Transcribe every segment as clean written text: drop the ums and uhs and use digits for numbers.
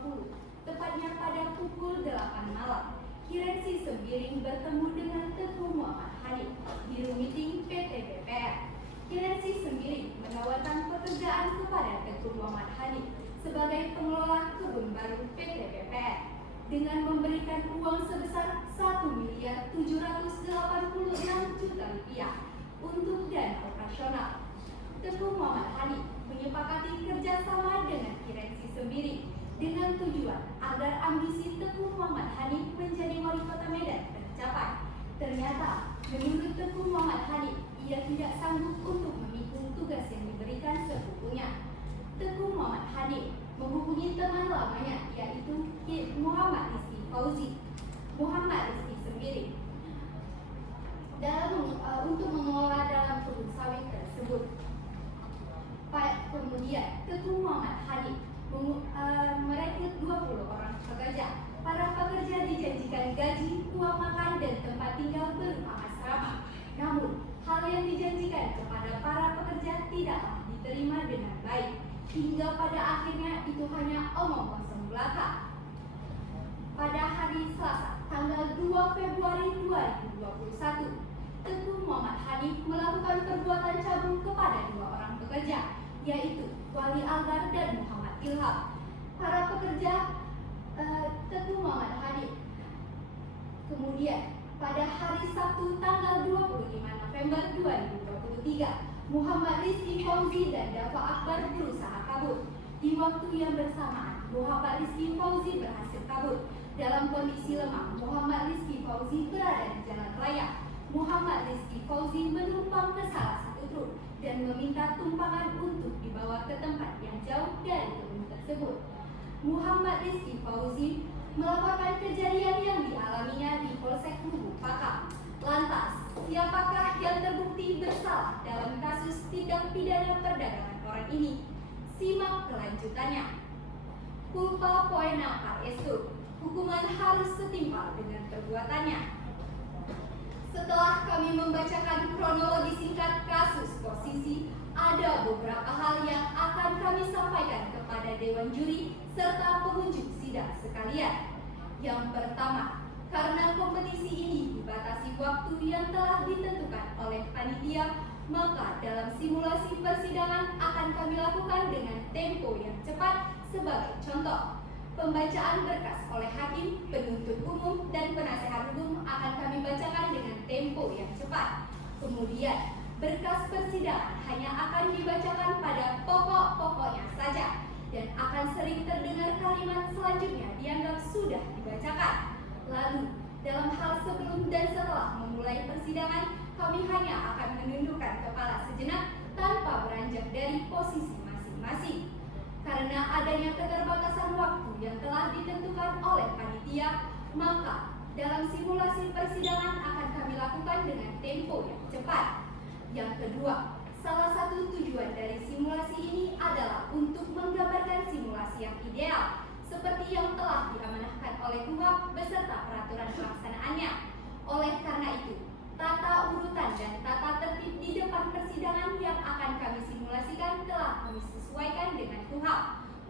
2020, tepatnya pada pukul 8 malam, Kirensi Sembiring bertemu dengan Teguh Muhammad Hanif di room meeting PT BPR. Kirensi Sembiring menawarkan pekerjaan kepada Teguh Muhammad Hanif sebagai pengelola kebun baru PT BPR dengan memberikan uang sebesar Rp1.786.000.000 untuk dana operasional. Teguh Muhammad Hanif menyepakati kerjasama dengan Kirensi Sembiring dengan tujuan agar ambisi Teguh Muhammad Hanif menjadi wali kota Medan tercapai. Ternyata, menurut Teguh Muhammad Hanif, ia tidak sanggup untuk memikul tugas yang diberikan sepupunya. Teguh Muhammad Hanif menghubungi teman lamanya, yaitu Muhammad Rizky Sembiring untuk mengelola dalam kebun sawit tersebut. Kemudian, Teguh Muhammad Hanif merekrut 20 orang pekerja. Para pekerja dijanjikan gaji, uang makan, dan tempat tinggal berupa asrama. Namun, hal yang dijanjikan kepada para pekerja tidaklah diterima dengan baik, hingga pada akhirnya itu hanya omong kosong belaka. Pada hari Selasa, tanggal 2 Februari 2021, Teguh Muhammad Hanif melakukan perbuatan cabul kepada 2 orang pekerja, yaitu Wali Algar dan Muhammad Ilham. Para pekerja Teguh Muhammad Hanif. Kemudian, pada hari Sabtu tanggal 25 November 2023, Muhammad Rizky Fauzi dan Dava Akbar berusaha kabur. Di waktu yang bersamaan, Muhammad Rizky Fauzi berhasil kabur. Dalam kondisi lemah, Muhammad Rizky Fauzi berada di jalan raya. Muhammad Rizky Fauzi menumpang ke salah satu truk dan meminta tumpangan untuk dibawa ke tempat yang jauh dari kebun tersebut. Muhammad Rizky Fauzi melaporkan kejadian yang dialaminya di Polsek Lubuk Pakam. Lantas, siapakah yang terbukti bersalah dalam kasus tindak pidana perdagangan orang ini? Simak kelanjutannya. Culpa poena par estu, hukuman harus setimpal dengan perbuatannya. Setelah kami membacakan kronologi singkat kasus posisi, ada beberapa hal yang akan kami sampaikan kepada Dewan Juri serta pengunjung sidang sekalian. Yang pertama, karena kompetisi ini dibatasi waktu yang telah ditentukan oleh panitia, maka dalam simulasi persidangan akan kami lakukan dengan tempo yang cepat. Sebagai contoh, pembacaan berkas oleh hakim, penuntut umum, dan penasehat hukum akan kami bacakan dengan tempo yang cepat. Kemudian, berkas persidangan hanya akan dibacakan pada pokok-pokoknya saja dan akan sering terdengar kalimat selanjutnya dianggap sudah dibacakan. Lalu, dalam hal sebelum dan setelah memulai persidangan, kami hanya akan menundukkan kepala sejenak tanpa beranjak dari posisi masing-masing. Karena adanya keterbatasan waktu yang telah ditentukan oleh panitia, maka dalam simulasi persidangan akan kami lakukan dengan tempo yang cepat. Yang kedua, salah satu tujuan dari simulasi ini adalah untuk menggambarkan simulasi yang ideal, seperti yang telah diamanahkan oleh KUHP beserta peraturan pelaksanaannya. Oleh karena itu, tata urutan dan tata tertib di depan persidangan yang akan kami simulasikan telah kami sesuaikan dengan KUHP,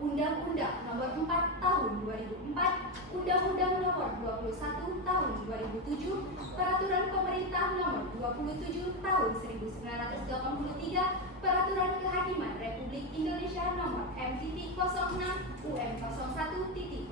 Undang-Undang Nomor 4 Tahun 2004, Undang-Undang Nomor 21 Tahun 2007, Peraturan Pemerintah Nomor 27 Tahun 1983, Peraturan Kehakiman Republik Indonesia Nomor M.06 UM01.06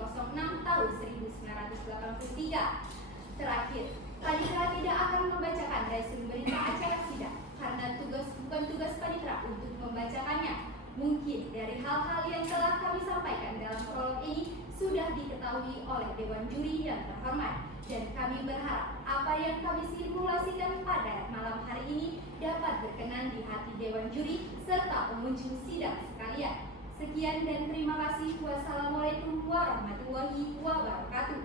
Tahun 1983. Terakhir, Panitera tidak akan membacakan resume berita acara sidang karena bukan tugas Panitera untuk membacakannya. Mungkin dari hal-hal yang telah kami sampaikan dalam prolog ini sudah diketahui oleh Dewan Juri yang terhormat, dan kami berharap apa yang kami simulasikan pada malam hari ini dapat berkenan di hati Dewan Juri serta pengunjung sidang sekalian. Sekian dan terima kasih. Wassalamualaikum warahmatullahi wabarakatuh.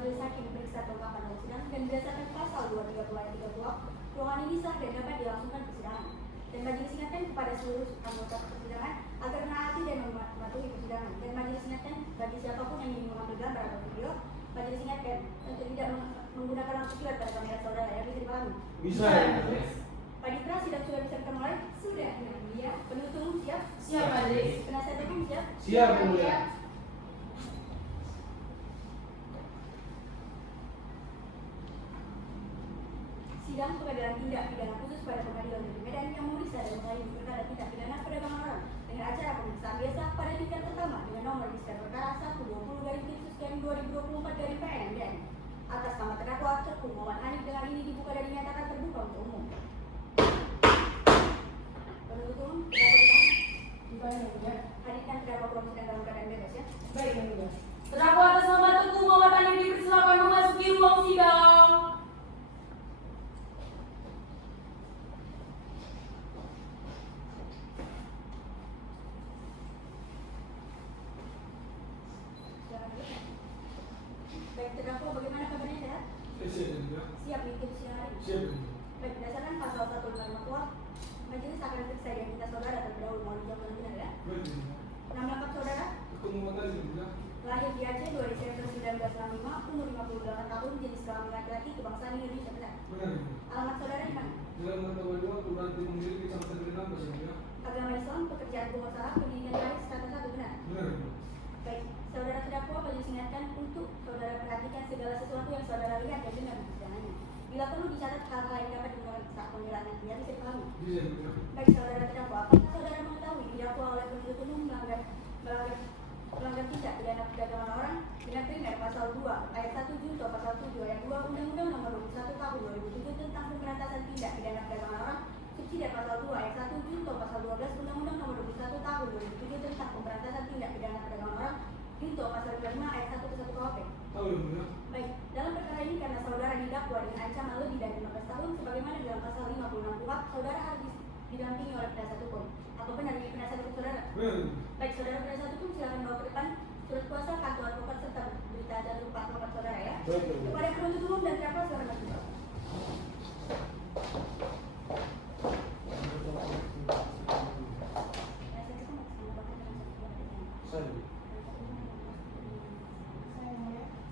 majelis hakim periksa kelengkapan dalam sidang dan berdasarkan pasal 230 ayat 3 KUHP, ruangan ini sah dan dapat dilangsungkan persidangan. Dan majelis ingatkan kepada seluruh anggota persidangan agar menaati dan mematuhi persidangan. Dan majelis ingatkan bagi siapapun yang ingin mengambil gambar atau video, majelis ingatkan untuk tidak menggunakan lampu kilat pada kamera saudara. Ya, bisa dipahami? Bisa ya, majelis. Pak Dikra, sidang sudah bisa kita mulai? Sudah, Yang Mulia. Penuntut umum siap? Siap, majelis. Penasihat hukum siap? Siap, Yang Mulia. Sidang pengadilan tindak pidana khusus pada Pengadilan Negeri Medan yang memeriksa dan mengadili perkara tindak pidana perdagangan orang dengan acara pemeriksaan biasa pada tingkat pertama dengan nomor register perkara 120/2024/PN dan atas nama terdakwa Teguh Muhammad Hanif dengan ini dibuka dan dinyatakan terbuka untuk umum. Penuntut umum, Baik, Yang Mulia. hadirkan terdakwa pulang sidang dalam keadaan bebas ya. Baik, Yang Mulia. Terdakwa atas nama Teguh Muhammad Hanif dipersilakan memasuki ruang sidang. Baik, terdakwa bagaimana kabarnya sehat? Siap, Yang Mulia. Siap mengikuti sidang hari ini? Siap, Yang Mulia. Baik, berdasarkan pasal 155 KUHP, majelis akan periksa identitas saudara terlebih dahulu. Mohon dijawab dengan benar ya. Baik, Yang Mulia. Nama lengkap saudara? Teguh Muhammad Hanif, Yang Mulia. Lahir di Aceh 2 Desember 1965, umur 58 tahun, jenis kelamin laki-laki, kebangsaan Indonesia, benar? Benar, Yang Mulia. Alamat saudara di mana? Jalan Martawa 2, Kelurahan Timur Miri, Kecamatan Berenang, Yang Mulia. Agama Islam, pekerjaan pengusaha, pendidikan terakhir status 1, benar? Benar, Yang Mulia. Baik, saudara terdakwa majelis ingatkan untuk saudara perhatikan segala sesuatu yang saudara lihat dan dengar di persidangannya. Bila perlu dicatat hal-hal yang dapat digunakan saat pembelaan nantinya, bisa dipahami. Bisa, Yang Mulia. Baik, saudara terdakwa, apakah saudara mengetahui didakwa oleh penuntut umum melanggar tindak pidana perdagangan orang dengan primer pasal 2 ayat 1 junto pasal 7 ayat 2 Undang-Undang Nomor 21 Tahun 2007 tentang pemberantasan tindak pidana perdagangan orang, subsidi pasal 2 ayat 1 junto pasal 12 Undang-Undang Nomor 21 Tahun 2007 tentang pemberantasan tindak pidana perdagangan orang, junto pasal 25 ayat 1 ke 1 KUHP. Tahu, Yang Mulia. Baik, dalam perkara ini karena saudara didakwa dengan ancaman lebih dari 15 tahun sebagaimana dalam pasal 56 KUHP, saudara harus didampingi oleh penasihat hukum. Apa benar ini penasihat hukum saudara? Benar, Yang Mulia. Baik, saudara penasihat hukum silakan bawa ke depan surat kuasa, kartu advokat serta berita acara lupa advokat saudara ya. Baik, Yang Mulia. Kepada penuntut umum dan terdakwa silakan masuk. Penasihat hukum atas nama Bapak Penasihat Hukum ada yang- Saya.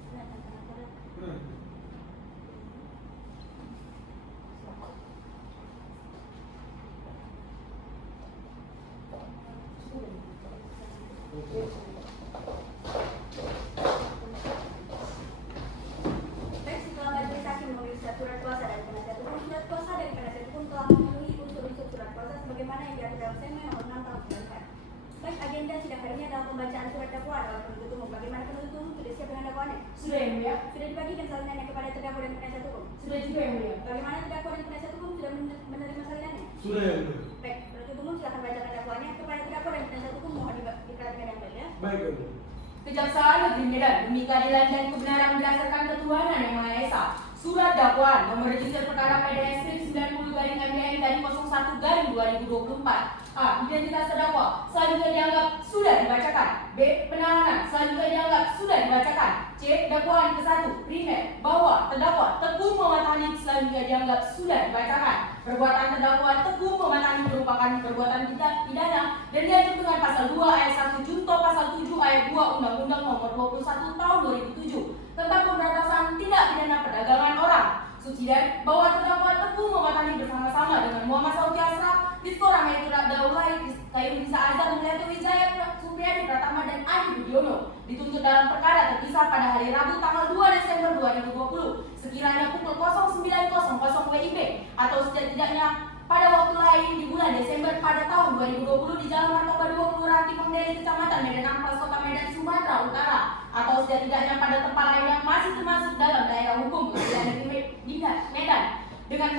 Silakan, penasihat. Benar. Oke. Baik, setelah majelis hakim memeriksa surat kuasa dari penasihat hukum, surat kuasa dari penasihat hukum telah memenuhi unsur-unsur surat kuasa sebagaimana yang diatur dalam Semen nomor 6 tahun 94. Baik, agenda sidang hari ini adalah pembacaan surat dakwaan oleh penuntut umum. Bagaimana penuntut umum sudah siap dengan dakwaannya? Sudah, Yang Mulia. Sudah dibagikan salinannya kepada terdakwa dan penasihat hukum. Sudah juga, Yang Mulia. Bagaimana terdakwa dan penasihat hukum sudah menerima salinannya? Sudah, Yang Mulia. Baik, penuntut umum silakan bacakan dakwaannya kepada terdakwa dan penasihat hukum. Mohon diperhatikan yang baik ya. Baik, Yang Mulia. Kejaksaan Negeri Medan demi keadilan dan kebenaran berdasarkan ketuhanan yang Maha Esa. Surat dakwaan nomor register perkara PDS Strip 90/MDN dari 01/2024. A. Identitas terdakwa selanjutnya dianggap sudah dibacakan. B. Penahanan selanjutnya dianggap sudah dibacakan. C. Dakwaan ke-1 primer bahwa terdakwa Teguh Muhammad Hanif selanjutnya dianggap sudah dibacakan. Perbuatan terdakwa Teguh Muhammad Hanif merupakan perbuatan pidana dan diatur dengan pasal 2 ayat 1 junto pasal 7 ayat 2 Undang-Undang Nomor 21 Tahun 2007 tentang pemberantasan tindak pidana perdagangan orang. Subsidiar bahwa terdakwa Teguh Muhammad Hanif bersama-sama dengan Muhammad Sauki Asraf, Disko Rahmaitulah Daulay, Khairunisa Azhar, Mulyato Wijaya, Supriyadi Pratama dan Adi Budiono dituntut dalam perkara terpisah pada hari Rabu tanggal 2 Desember 2020 sekiranya pukul 09.00 WIB atau setidak-tidaknya pada waktu lain di bulan Desember pada tahun 2020 di Jalan Martawa 2 Kelurahan Timur Miri, Kecamatan Medan Amplas, Kota Medan, Sumatera Utara atau setidak-tidaknya pada tempat lain yang masih termasuk dalam daerah hukum Pengadilan Negeri Medan dengan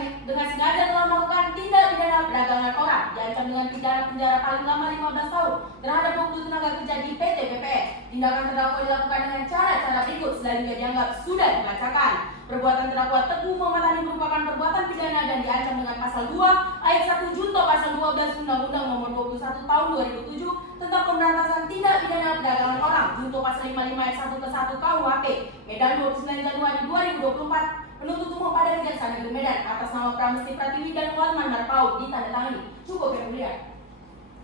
sengaja telah melakukan tindak pidana perdagangan orang diancam dengan pidana penjara paling lama 15 tahun terhadap 20 tenaga kerja di PT PPE. Tindakan terdakwa dilakukan dengan cara-cara berikut selanjutnya dianggap sudah dibacakan. Perbuatan terdakwa Teguh Muhammad Hani merupakan perbuatan pidana dan diancam dengan pasal 2 ayat 1 junto pasal 12 Undang-Undang Nomor 21 Tahun 2007 tentang pemberantasan tindak pidana perdagangan orang junto pasal 55 ayat 1 ke 1 KUHP Medan 29 Januari 2024. Penuntut umum pada Kejaksaan Negeri Medan atas nama Pramesti Pratiwi dan Warman Marpau ditandatangani. Cukup yang mulia.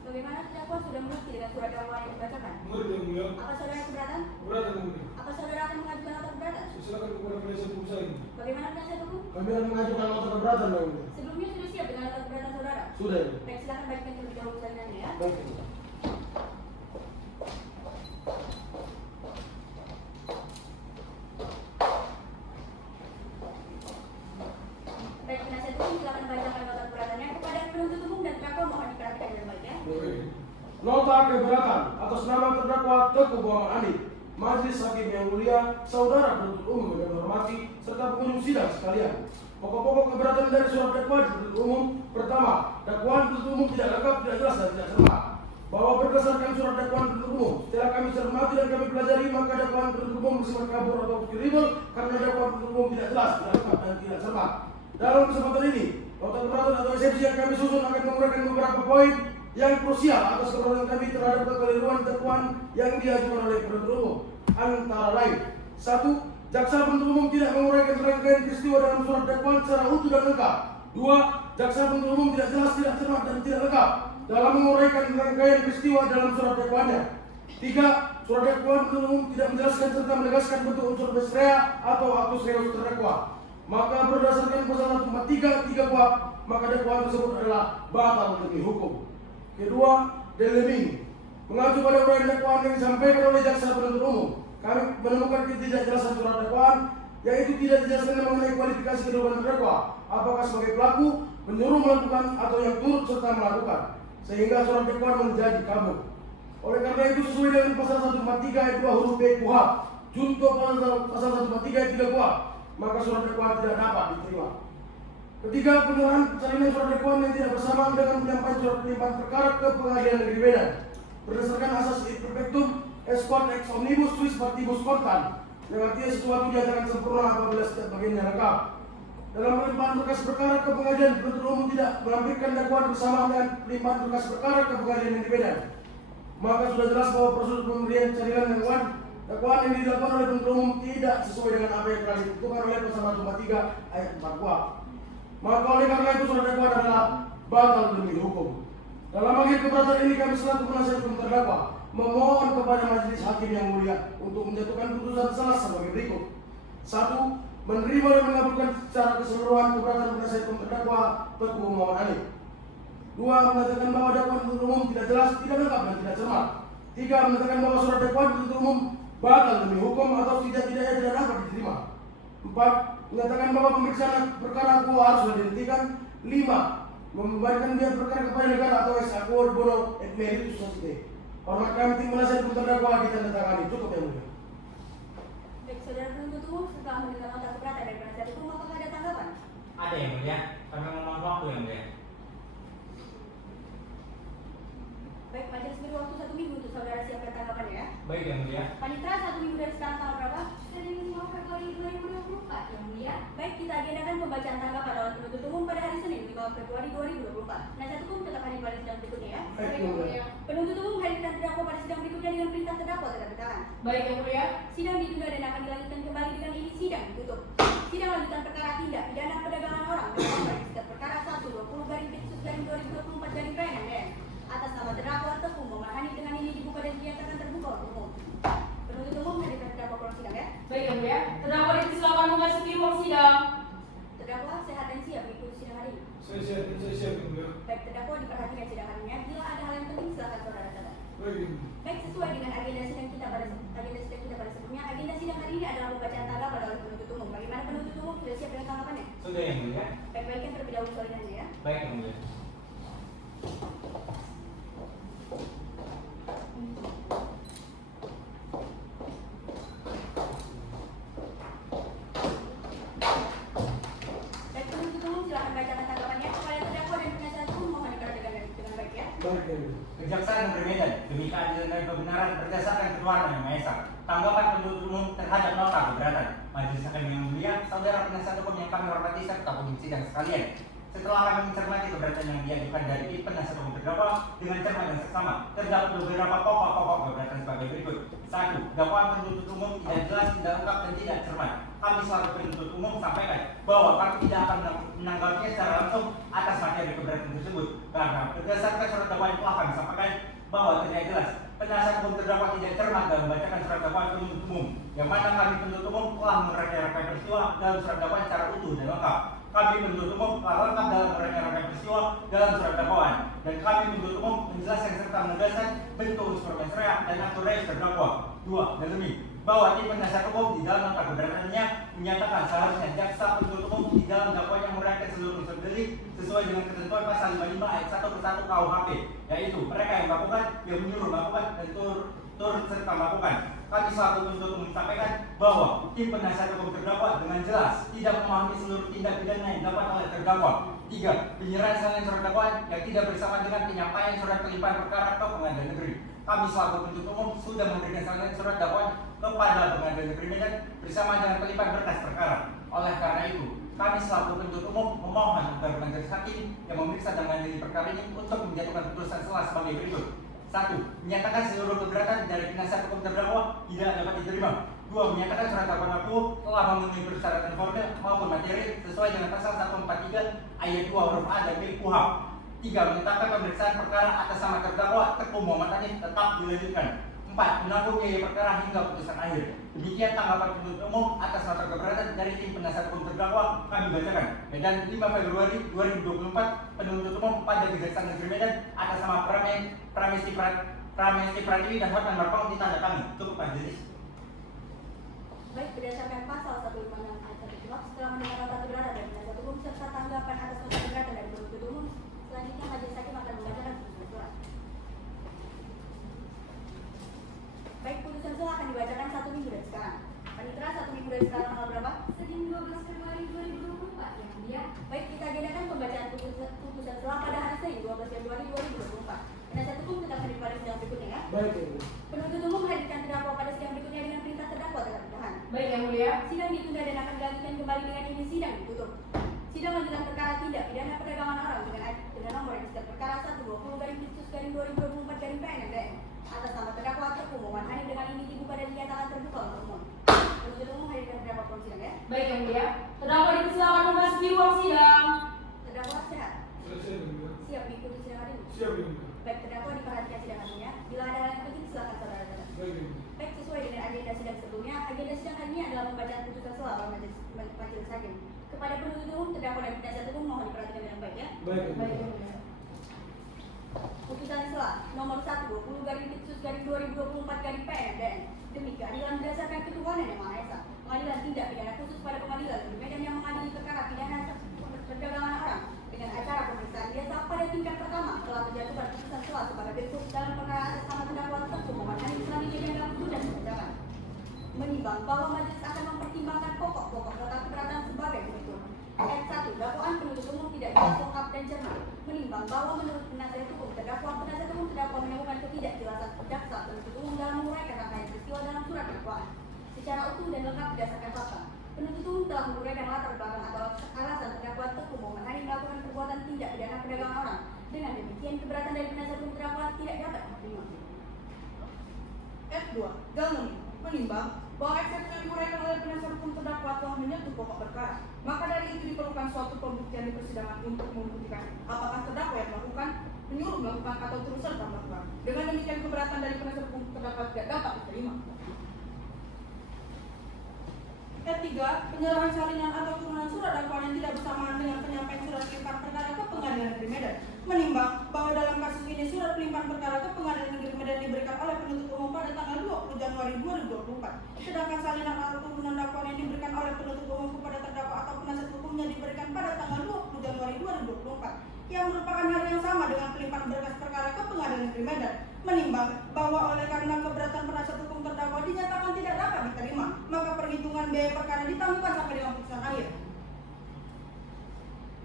Bagaimana terdakwa sudah mengerti dengan surat dakwaan yang dibacakan? Mengerti yang mulia. Apa saudara keberatan? Keberatan yang mulia. Apa saudara akan mengajukan nota keberatan? Silakan kepada penasihat hukum saya. Bagaimana penasihat hukum? Kami akan mengajukan nota keberatan yang mulia. Sebelumnya sudah siap dengan nota keberatan saudara? Sudah ya. Baik, silakan bacakan terlebih dahulu salinannya ya. Baik. Ya. Baik, penasihat hukum silakan bacakan nota keberatannya kepada penuntut umum dan terdakwa mohon diperhatikan dengan baik ya. Baik. Nota keberatan atas nama terdakwa Teguh Muhammad Hani. Majelis Hakim yang mulia, saudara penuntut umum yang hormati serta pengunjung sidang sekalian. Pokok-pokok keberatan dari surat dakwaan penuntut umum. Pertama, dakwaan penuntut umum tidak lengkap, tidak jelas dan tidak cermat. Bahwa berdasarkan surat dakwaan penuntut umum, setelah kami cermati dan kami pelajari, maka dakwaan penuntut umum bersifat kabur atau keliru karena dakwaan penuntut umum tidak jelas, tidak lengkap dan tidak cermat. Dalam kesempatan ini, nota keberatan atau eksepsi yang kami susun akan menguraikan beberapa poin yang krusial atas keberatan kami terhadap kekeliruan dakwaan yang diajukan oleh penuntut umum. Antara lain, 1. Jaksa penuntut umum tidak menguraikan rangkaian peristiwa dalam surat dakwaan secara utuh dan lengkap. 2. Jaksa penuntut umum tidak jelas, tidak cermat dan tidak lengkap dalam menguraikan rangkaian peristiwa dalam surat dakwaannya. 3. Surat dakwaan penuntut umum tidak menjelaskan serta menegaskan bentuk unsur res rea atau aktus reus terdakwa. Maka berdasarkan pasal 143 KUHP, maka dakwaan tersebut adalah batal demi hukum. Kedua, deleming mengacu pada uraian dakwaan yang disampaikan oleh jaksa penuntut umum. Kami menemukan ketidakjelasan surat dakwaan, yaitu tidak dijelaskan mengenai kualifikasi kedua terdakwa, apakah sebagai pelaku, menyuruh melakukan, atau yang turut serta melakukan, sehingga surat dakwaan menjadi kabur. Oleh karena itu, sesuai dengan pasal 143 ayat 2 huruf B KUHP, junto pasal 143 ayat 3 KUHP, maka surat dakwaan tidak dapat diterima. Ketiga, penyerahan salinan surat dakwaan yang tidak bersamaan dengan penyampaian surat pelimpahan perkara ke Pengadilan Negeri Medan berdasarkan asas id perfectum est quod ex omnibus suis partibus contant, yang artinya sesuatu dinyatakan sempurna apabila setiap bagiannya lengkap. Dalam pelimpahan berkas perkara ke pengadilan, penuntut umum tidak melampirkan dakwaan bersamaan dengan pelimpahan berkas perkara ke Pengadilan Negeri Medan. Maka sudah jelas bahwa prosedur pemberian salinan dakwaan yang dilakukan oleh penuntut umum tidak sesuai dengan apa yang telah ditentukan oleh pasal 143 ayat 4 KUHP. Maka oleh karena itu surat dakwaan adalah batal demi hukum. Dalam akhir keberatan ini kami selaku penasihat hukum terdakwa memohon kepada majelis hakim yang mulia untuk menjatuhkan putusan salah sebagai berikut. 1. Menerima dan mengabulkan secara keseluruhan keberatan penasihat hukum terdakwa Teguh Muhammad Hani. 2. Menyatakan bahwa dakwaan penuntut umum tidak jelas, tidak lengkap dan tidak cermat. 3. Menyatakan bahwa surat dakwaan penuntut umum batal demi hukum atau tidak-tidaknya tidak dapat diterima. 4. Menyatakan bahwa pemeriksaan perkara akuo harus dihentikan. 5. Membebankan biaya perkara kepada negara atau ex aquo bono et meritus societe. Hormat kami tim penasihat hukum terdakwa ditandatangani. Cukup yang mulia. Baik, saudara penuntut umum setelah mendengar nota keberatan dari penasihat hukum, apakah ada tanggapan? Ada yang mulia, kami memohon waktu yang mulia. Baik, majelis beri waktu 1 minggu untuk saudara siapkan tanggapannya ya. Baik yang mulia. Panitra 1 minggu dari sekarang tanggal berapa? Senin 5 Februari 2024 yang mulia. Baik, kita agendakan pembacaan tanggapan oleh penuntut umum pada hari Senin 5 Februari 2024. Penasihat hukum tetap hadir pada sidang berikutnya ya. Baik, yang mulia. Penuntut umum hadirkan terdakwa pada sidang berikutnya dengan perintah terdakwa tetap ditahan. Baik yang mulia. Sidang ditunda dan akan dilanjutkan kembali dengan ini sidang ditutup. Sidang lanjutan perkara tindak pidana perdagangan orang dengan register perkara 1/20/2024/PNN atas nama terdakwa Teguh Muhammad Hani dengan ini dibuka dan dinyatakan terbuka untuk umum. Penuntut umum hadirkan terdakwa ke ruang sidang ya. Baik yang mulia. Terdakwa dipersilakan memasuki ruang sidang. Terdakwa sehat dan siap mengikuti sidang hari ini. Saya siap yang mulia. Baik, terdakwa diperhatikan sidang hari ini. Bila ada hal yang penting silakan saudara catat. Baik yang mulia. Baik, sesuai dengan agenda sidang kita pada sebelumnya, agenda sidang hari ini adalah pembacaan tanggapan oleh penuntut umum. Bagaimana penuntut umum sudah siap dengan tanggapannya? Sudah yang mulia. Baik-baikkan terlebih dahulu soalannya ya. Baik yang mulia. Baik, penuntut umum silakan bacakan tanggapannya kepada terdakwa dan penasihat hukum mohon diperhatikan dengan baik ya. Baik yang mulia. Kejaksaan Negeri Medan demi keadilan dan kebenaran berdasarkan ketuhanan yang Maha Esa. Tanggapan penuntut umum terhadap nota keberatan. Majelis Hakim yang mulia, saudara penasihat hukum yang kami hormati serta penghuni sidang sekalian. Setelah kami mencermati keberatan yang diajukan dari tim penasihat hukum terdakwa dengan cermat dan seksama, terdapat beberapa pokok keberatan sebagai berikut. 1. Dakwaan penuntut umum tidak jelas, tidak lengkap, dan tidak cermat. Kami selaku penuntut umum sampaikan bahwa kami tidak akan menanggapinya secara langsung atas materi keberatan tersebut karena berdasarkan surat dakwaan yang telah kami sampaikan bahwa tidak jelas. Penasihat hukum terdakwa tidak cermat dalam membacakan surat dakwaan penuntut umum, yang mana kami penuntut umum telah merangkai-rangkai peristiwa dalam surat dakwaan secara utuh dan lengkap. Kami penuntut umum telah lengkap dalam merangkai-rangkai peristiwa dalam surat dakwaan, dan kami penuntut umum menjelaskan serta menegaskan bentuk unsur mens rea dan aktor reus terdakwa. 2. Dan demi bahwa tim penasihat hukum di dalam nota keberatannya menyatakan seharusnya jaksa penuntut umum di dalam dakwaannya merangkai seluruh unsur delik sesuai dengan ketentuan pasal 55 ayat 1 ke 1 KUHP, yaitu mereka yang melakukan, yang menyuruh melakukan, dan turut serta melakukan. Kami selaku penuntut umum sampaikan bahwa tim penasihat hukum terdakwa dengan jelas tidak memahami seluruh tindak pidana yang dapat oleh terdakwa. 3. Penyerahan salinan surat dakwaan yang tidak bersama dengan penyampaian surat pelimpahan perkara ke pengadilan negeri. Kami selaku penuntut umum sudah memberikan salinan surat dakwaan kepada pengadilan negeri Medan bersama dengan pelimpahan berkas perkara. Oleh karena itu, kami selaku penuntut umum memohon agar majelis hakim yang memeriksa dan mengadili perkara ini untuk menjatuhkan putusan selah sebagai berikut. 1. Menyatakan seluruh keberatan dari penasihat hukum terdakwa tidak dapat diterima. 2. Menyatakan surat dakwaan aku telah memenuhi persyaratan formil maupun materi sesuai dengan pasal 143 ayat 2 huruf A dan B KUHP. 3. Menetapkan pemeriksaan perkara atas nama terdakwa Teguh Muhammad Hanif tetap dilanjutkan. 4. Menanggung biaya perkara hingga putusan akhir. Demikian tanggapan penuntut umum atas nota keberatan dari tim penasihat hukum terdakwa kami bacakan. Medan 5 Februari 2024, penuntut umum pada Kejaksaan Negeri Medan atas nama Pramesti Pratiwi dan Hotman Marpong ditandatangani. Cukup majelis. Baik, berdasarkan pasal 156 ayat 1 KUHP, setelah mendengar nota keberatan dari penasihat hukum serta tanggapan atas nota keberatan dari penuntut umum, selanjutnya majelis hakim akan membacakan putusan selah. Baik, putusan selah akan dibacakan 1 minggu dari sekarang. Panitera 1 minggu dari sekarang tanggal berapa? Senin 12 Februari 2024 yang mulia. Baik, kita agendakan pembacaan putusan selah pada hari Senin 12 Februari 2024. Penasihat hukum tetap hadir pada sidang berikutnya ya. Baik, Yang Mulia. Penuntut umum hadirkan terdakwa pada sidang berikutnya dengan perintah terdakwa tetap ditahan. Baik Yang Mulia. Sidang ditunda dan akan dilanjutkan kembali dengan ini sidang ditutup. Sidang lanjutan perkara tindak pidana perdagangan orang dengan nomor register perkara 120/2024/PN atas nama terdakwa Teguh Muhammad Hanif dengan ini dibuka dan dinyatakan terbuka untuk umum. Penuntut umum hadirkan terdakwa dalam sidang ya. Baik Yang Mulia. Terdakwa dipersilakan memasuki ruang sidang. Terdakwa sehat. Selesai yang mulia. Siap mengikuti sidang hari ini. Siap yang mulia. Baik, terdakwa diperhatikan sidang hari ini ya. Bila ada hal yang penting silakan saudara-saudara. Baik yang mulia. Baik, sesuai dengan agenda sidang sebelumnya, agenda sidang hari ini adalah pembacaan putusan selah oleh majelis hakim. Kepada penuntut umum, terdakwa dan penasihat hukum mohon diperhatikan dengan baik ya. Baik yang Baik mulia. Yang Mulia. Putusan selah nomor 1/20/2024/PN demi keadilan berdasarkan ketuhanan yang Maha Esa. Pengadilan tindak pidana khusus pada pengadilan negeri Medan yang mengadili perkara pidana perdagangan orang dengan acara pemeriksaan biasa pada tingkat pertama telah menjatuhkan putusan selah sebagai berikut dalam perkara atas nama terdakwa Teguh Muhammad Hanif selanjutnya dianggap sudah dibacakan. Menimbang bahwa majelis akan mempertimbangkan pokok-pokok nota keberatan sebagai berikut. Ayat 1. Dakwaan penuntut umum tidak jelas lengkap dan cermat. Menimbang bahwa menurut penasihat hukum terdakwa menemukan ketidakjelasan jaksa penuntut umum dalam menguraikan rangkaian peristiwa dalam surat dakwaan secara utuh dan lengkap berdasarkan fakta. Penuntut umum telah menguraikan latar belakang atau alasan terdakwa Teguh Muhammad Hanif melakukan perbuatan tindak pidana perdagangan orang. Dengan demikian, keberatan dari penasihat hukum terdakwa tidak dapat diterima. F2. Dalem menimbang bahwa eksepsi yang diuraikan oleh penasihat hukum terdakwa telah menyentuh pokok perkara. Maka dari itu diperlukan suatu pembuktian di persidangan untuk membuktikan apakah terdakwa yang melakukan, menyuruh melakukan atau turut serta melakukan. Dengan demikian keberatan dari penasihat hukum terdakwa tidak dapat diterima. E3. Penyerahan salinan atau turunan surat dakwaan yang tidak bersamaan dengan penyampaian surat pelimpahan perkara ke Pengadilan Negeri Medan. Menimbang bahwa dalam kasus ini surat pelimpahan perkara ke Pengadilan Negeri Medan diberikan oleh penuntut umum pada tanggal 20 Januari 2024. Sedangkan salinan atau turunan dakwaan yang diberikan oleh penuntut umum kepada terdakwa atau penasihat hukumnya diberikan pada tanggal 20 Januari 2024 yang merupakan hari yang sama dengan pelimpahan berkas perkara ke Pengadilan Negeri Medan. Menimbang bahwa oleh karena keberatan penasihat hukum terdakwa dinyatakan tidak dapat diterima, maka perhitungan biaya perkara ditangguhkan sampai dengan putusan akhir.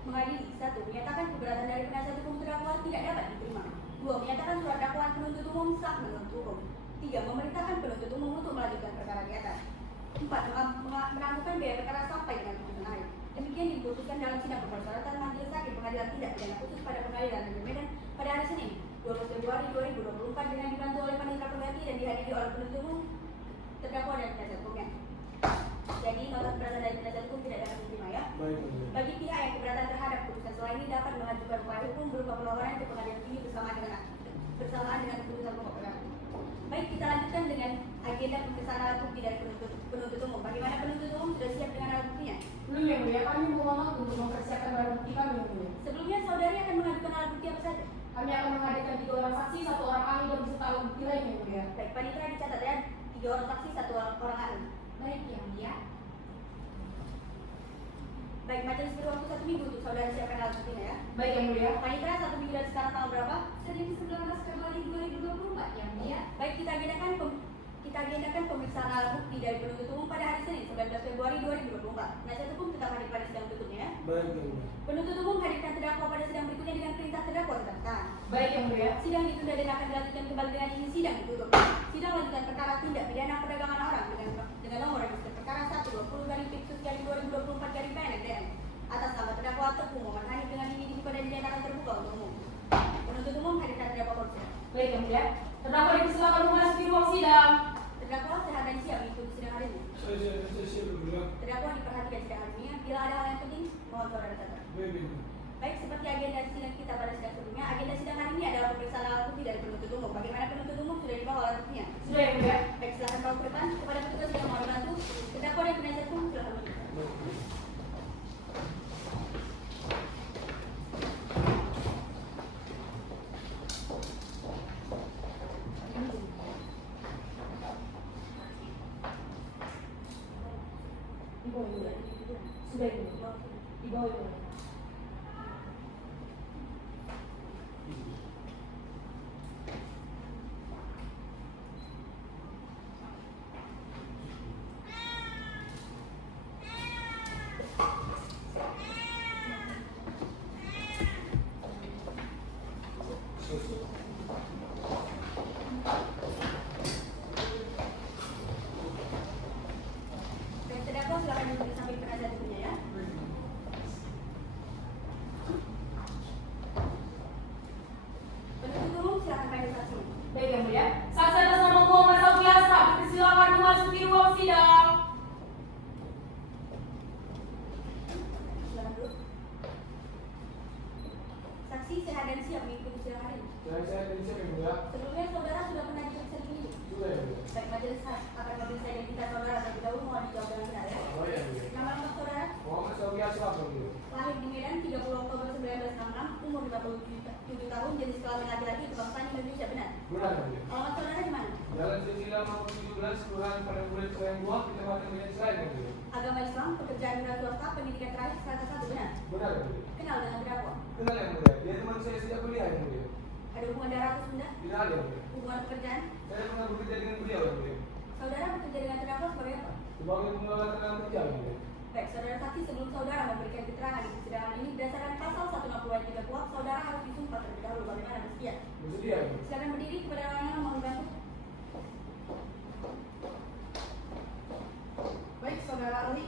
Mengadili 1. Menyatakan keberatan dari penasihat hukum terdakwa tidak dapat diterima. 2. Menyatakan surat dakwaan penuntut umum sah menurut hukum. 3. Memerintahkan penuntut umum untuk melanjutkan perkara di atas. 4. Menangguhkan biaya perkara sampai dengan putusan akhir. Demikian diputuskan dalam sidang permusyawaratan Majelis Hakim Pengadilan Tindak Pidana Khusus pada Pengadilan Negeri Medan pada hari Senin 12 Februari 2024 dengan dibantu oleh panitera pengganti dan dihadiri oleh penuntut umum, terdakwa dan penasihat hukumnya. Jadi nota keberatan dari penasihat hukum tidak dapat diterima ya. Baik yang mulia. Bagi pihak yang keberatan terhadap putusan setelah ini dapat mengajukan upaya hukum berupa perlawanan ke pengadilan tinggi bersamaan dengan putusan pokok perkara. Baik, kita lanjutkan dengan agenda pemeriksaan alat bukti dari penuntut umum. Bagaimana penuntut umum sudah siap dengan alat buktinya? Belum yang mulia, kami memohon untuk mempersiapkan barang bukti kami yang mulia. Sebelumnya saudari akan mengajukan alat bukti apa saja? Kami akan menghadirkan 3 orang saksi, 1 orang ahli dan beserta alat bukti lain yang mulia. Baik, panitera dicatat ya, 3 orang saksi, 1 orang ahli. Baik yang mulia. Baik, majelis beri waktu 1 minggu untuk saudara siapkan alat buktinya ya. Baik yang mulia. Panitera 1 minggu dari sekarang tanggal berapa? Senin 19 Februari 2024 yang mulia. Baik, kita agendakan pemeriksaan alat bukti dari penuntut umum pada hari Senin 19 Februari 2024. Penasihat hukum tetap hadir pada sidang berikutnya ya. Baik yang mulia. Penuntut umum hadirkan terdakwa pada sidang berikutnya dengan perintah terdakwa tetap tahan. Baik yang mulia. Sidang ditunda dan akan dilanjutkan kembali dengan ini sidang ditutup. Sidang lanjutan perkara tindak pidana perdagangan orang dengan nomor register perkara 120/2024/PNDM atas nama terdakwa Teguh Muhammad Hanif dengan ini dibuka dan dinyatakan terbuka untuk umum. Penuntut umum hadirkan terdakwa korupsi. Baik yang mulia. Terdakwa dipersilakan memasuki ruang sidang. Terdakwa sehat dan siap mengikuti sidang hari ini. Saya siap yang mulia. Terdakwa diperhatikan sidang hari ini. Bila ada hal yang penting, mohon saudara catat. Baik yang mulia. Baik, seperti agenda sidang kita pada sidang sebelumnya, agenda sidang hari ini adalah pemeriksaan alat bukti dari penuntut umum. Bagaimana penuntut umum sudah dibawa alat buktinya? Sudah yang mulia. Baik, silakan bawa ke depan kepada petugas yang mau membantu. Terdakwa dan penasihat hukum silakan maju. Di bawah yang mulia. Sudah yang mulia. Di bawah yang mulia. Baik, terdakwa silakan duduk di samping penasihat hukumnya ya. Penuntut umum silakan panggil saksi. Baik yang mulia. Saksi atas nama Muhammad Sauki Asraf dipersilakan memasuki ruang sidang. Silakan duduk. Saksi sehat dan siap mengikuti sidang hari ini. Saya dan siap yang mulia. Sebelumnya saudara sudah pernah diperiksa di sini. Sudah yang mulia. Baik, majelis akan memeriksa identitas saudara terlebih dahulu, mohon dijawab dengan benar ya. Baik yang mulia. Nama lengkap saudara? Muhammad Sauki Asraf yang mulia. Lahir di Medan 30 Oktober 1966, umur 57 tahun, jenis kelamin laki-laki, kebangsaan Indonesia, benar? Benar yang mulia. Alamat saudara di mana? Jalan Sisila nomor 17, Kelurahan Padangkulit, Sayang 2, Kecamatan Medan Selain yang mulia. Agama Islam, pekerjaan wira swasta, pendidikan terakhir strata 1, benar? Benar yang mulia. Kenal dengan terdakwa? Kenal yang mulia. Dia teman saya sejak kuliah yang mulia. Ada hubungan darah atau benda? Tidak ada yang mulia. Hubungan pekerjaan? Saya pernah bekerja dengan beliau yang mulia. Saudara bekerja dengan terdakwa sebagai apa? Sebagai pengelola tenaga kerja yang mulia. Baik, saudara saksi, sebelum saudara memberikan keterangan di persidangan ini berdasarkan pasal 160 ayat 3 KUHP, saudara harus disumpah terlebih dahulu. Bagaimana bersedia? Bersedia yang mulia. Silakan berdiri kepada orang yang mau membantu. Baik, saudara ahli,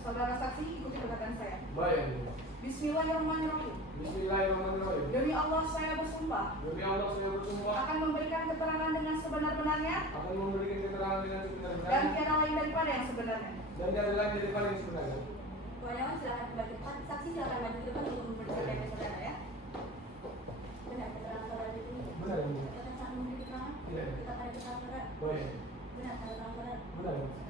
saudara saksi ikuti perkataan saya. Baik yang mulia. Bismillahirrahmanirrahim. Bismillahirrahmanirrahim. Demi Allah saya bersumpah Demi Allah saya bersumpah akan memberikan keterangan dengan sebenar-benarnya akan memberikan keterangan dengan dan sebenar-benarnya tiada lain daripada yang sebenarnya. dan tidak lain daripada yang sebenarnya. Kewenangan silakan kembali ke depan. Saksi silakan maju ke depan untuk memeriksa identitas saudara ya. Benar keterangan saudara itu? Benar yang mulia. Katakan saat memberi keterangan? Tidak. Kita pada keterangan saudara. Baik. Benar keterangan saudara. Benar yang mulia.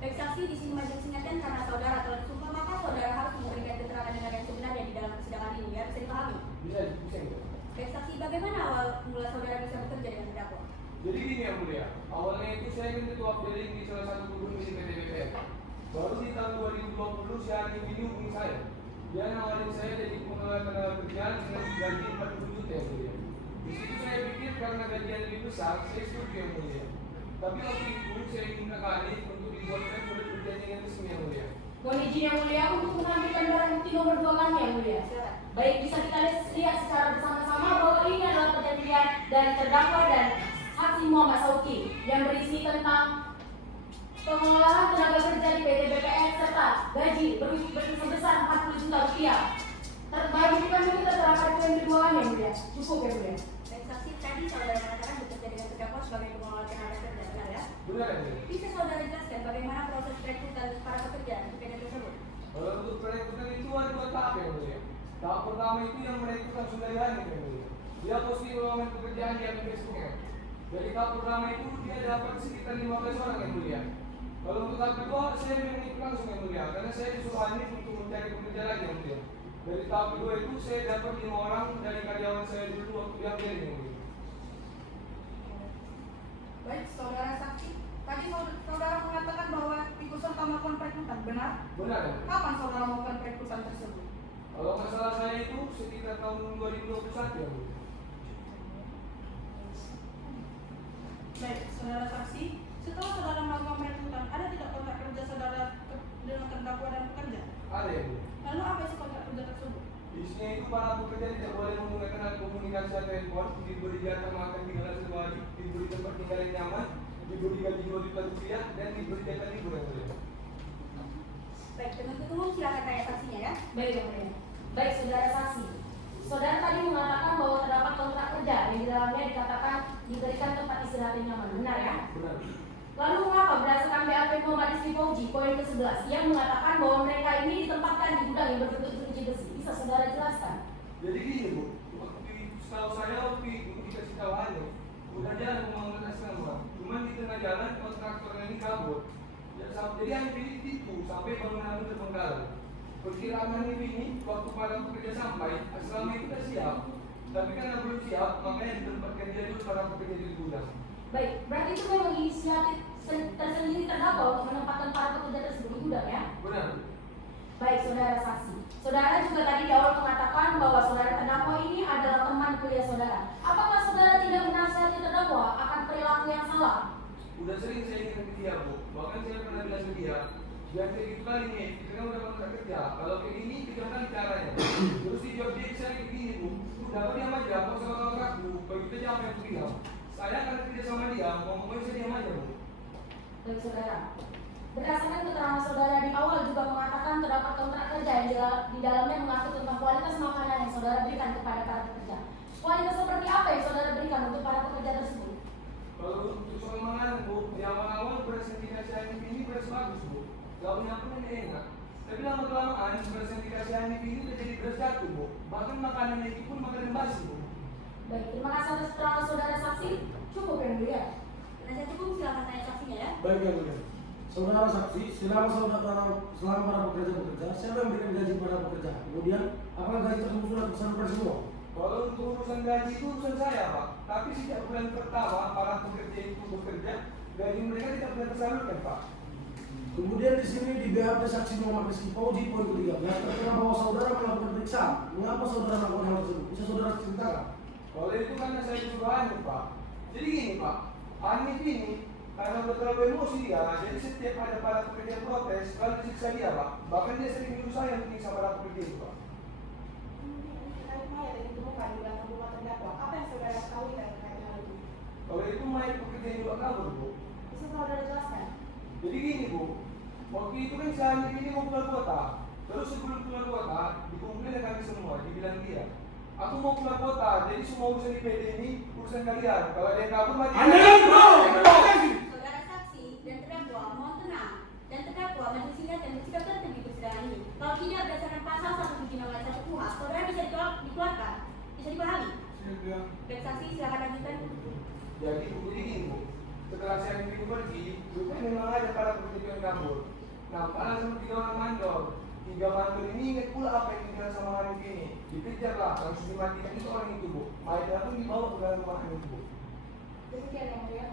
Baik saksi, di sini majelis ingatkan karena saudara telah disumpah maka saudara harus memberikan keterangan dengan yang sebenarnya di dalam persidangan ini ya, bisa dipahami. Bisa enggak? Baik saksi, bagaimana awal mula saudara bisa bekerja dengan terdakwa? Jadi gini yang mulia, awalnya itu saya kan ketua pedaling di salah satu gubernur di PT BPN. Baru di tahun 2020 si Ani ini hubungi saya. Dia nawarin saya jadi pengelola tenaga kerjaan dengan gaji 40 juta yang mulia. Di situ saya pikir karena gajinya lebih besar, saya setuju yang mulia. Tapi waktu itu saya minta ke Ani untuk dibuatkan surat perjanjian resmi yang mulia. Mohon izin yang mulia untuk menampilkan barang bukti nomor 2 kami yang mulia. Silakan. Baik, bisa kita lihat secara bersama-sama bahwa ini adalah perjanjian dari terdakwa dan saksi Muhammad Sauki yang berisi tentang pengelolaan tenaga kerja di PT BPN serta gaji sebesar 40 juta rupiah. Barang bukti kami itu terdapat di poin kedua kami yang mulia. Cukup yang mulia. Baik, saksi tadi saudara mengatakan bekerja dengan terdakwa sebagai pengelola tenaga kerja, benar ya? Benar ya mulia? Bisa saudara jelaskan bagaimana proses perekrutan para pekerja di PT tersebut? Kalau untuk perekrutan itu ada 2 tahap ya mulia. Tahap pertama itu yang merekrut langsung dari langit ya mulia. Dia posting lowongan pekerjaan di akun Facebooknya. Dari tahap pertama itu dia dapat sekitar 15 orang yang mulia. Kalau untuk tahap kedua saya mengikut langsung yang mulia, karena saya disuruh Hanif untuk mencari pekerja lagi yang mulia. Dari tahap kedua itu saya dapat 5 orang dari karyawan saya dulu waktu dia ambil yang mulia. Baik, saudara saksi. Tadi saudara mengatakan bahwa ikut serta melakukan perekrutan, benar? Benar ya mulia? Kapan saudara melakukan perekrutan tersebut? Kalau masalah saya itu sekitar tahun 2021 ya mulia. Baik, saudara saksi. Setelah saudara melakukan perekrutan, ada tidak kontrak kerja saudara dengan terdakwa dan pekerja? Ada ya mulia? Lalu apa isi kontrak kerja tersebut? Isinya itu para pekerja tidak boleh menggunakan alat komunikasi atau handphone, diberi jatah makan 3 kali sehari, diberi tempat tinggal yang nyaman, diberi gaji 2 juta rupiah, dan diberi jatah libur yang mulia. Baik, penuntut umum silakan tanya saksinya ya. Baik yang mulia. Baik, saudara saksi. Saudara tadi mengatakan bahwa terdapat kontrak kerja yang di dalamnya dikatakan diberikan tempat istirahat yang nyaman, benar ya? Benar. Lalu mengapa berdasarkan BAP Muhammad Rizky Fauji poin ke-11 yang mengatakan bahwa mereka ini ditempatkan di gudang yang berbentuk jeruji besi? Bisa saudara jelaskan? Jadi gini bu, setahu saya waktu itu dikasih tahu Hanif, udah jalan pembangunan asrama, cuman di tengah jalan kontraktornya ini kabur. Jadi Hanif ini tipu sampai bangunan itu terbengkalai. Perkiraan Hanif ini waktu para pekerja sampai, asrama itu sudah siap, tapi karena belum siap, makanya ditempatkan dia dulu para pekerja di gudang. Baik, berarti itu memang inisiatif tersendiri terdakwa untuk menempatkan para pekerja tersebut di gudang ya? Benar. Baik, saudara saksi. Saudara juga tadi di awal mengatakan bahwa saudara terdakwa ini adalah teman kuliah saudara. Apakah saudara tidak menasihati terdakwa akan perilaku yang salah? Udah sering saya ingatkan ke dia bu, bahkan saya pernah bilang ke dia, jangan kayak gitu kali nih, kita kan udah kontrak kerja, kalau kayak gini 3 kali caranya. Terus dijawab dia saya kayak gini bu, udah kau diam aja, kau sama kontrakku, bagi kita jangan yang diam. Saya karena kerja sama dia, ngomongnya saya diam aja bu. Baik, saudara. Berdasarkan keterangan saudara di awal juga mengatakan terdapat kontrak kerja yang di dalamnya mengatur tentang kualitas makanan yang saudara berikan kepada para pekerja. Kualitas seperti apa yang saudara berikan untuk para pekerja tersebut? Kalau untuk soal makanan bu, di awal-awal beras yang dikasih Hanif ini beras bagus bu, lauknya pun ini enak. Tapi lama kelamaan beras yang dikasih Hanif ini udah jadi beras jatuh bu, bahkan makanannya itu pun makanan basi bu. Baik, terima kasih atas keterangan saudara saksi. Cukup yang mulia. Penasihat hukum silakan tanya saksinya ya. Baik yang mulia. Saudara saksi, selama para pekerja bekerja, siapa yang memberikan gaji para pekerja? Kemudian, apakah gaji tersebut sudah tersalurkan semua? Kalau untuk urusan gaji itu urusan saya pak, tapi sejak bulan pertama para pekerja itu bekerja, gaji mereka tidak pernah tersalurkan pak. Kemudian di sini di BAP saksi Muhammad Rizky Fauji poin ke-13 tertera bahwa saudara melakukan pemeriksaan. Mengapa saudara melakukan hal tersebut? Bisa saudara ceritakan? Kalau itu karena saya disuruh Hanif pak. Jadi gini pak, Hanif ini karena udah terlalu emosi dia, jadi setiap ada para pekerja protes, kalau disiksa dia pak. Bahkan dia sering nyuruh saya untuk nyiksa para pekerja itu pak. Terkait mayat yang ditemukan di belakang rumah terdakwa, apa yang saudara ketahui terkait hal itu? Kalau itu mayat pekerja yang juga kabur bu. Bisa saudara jelaskan? Jadi gini bu, waktu itu kan si Hanif ini mau keluar kota. Terus sebelum keluar kota, dikumpulin dengan kami semua, dibilang dia, aku mau keluar kota, jadi semua urusan di PD ini urusan kalian. Kalau ada yang kabur mati. Saudara saksi dan terdakwa mohon tenang, dan terdakwa majelis sidang dan bersikap tertib di persidangan ini. Kalau tidak berdasarkan pasal 176 KUH, saudara bisa dikeluarkan. Bisa dipahami? Dan saksi silakan lanjutkan. Jadi gini bu, setelah si Hanif ini pergi, rupanya memang ada para pekerja yang kabur. Nah, malah sama 3 orang mandor. 3 mandor ini ingat pula apa yang dibilang sama Hanif ini. Dikejar lah, langsung dimatikan itu orang itu bu. Mayatnya pun dibawa ke dalam rumah Hanif bu. Demikian yang mulia.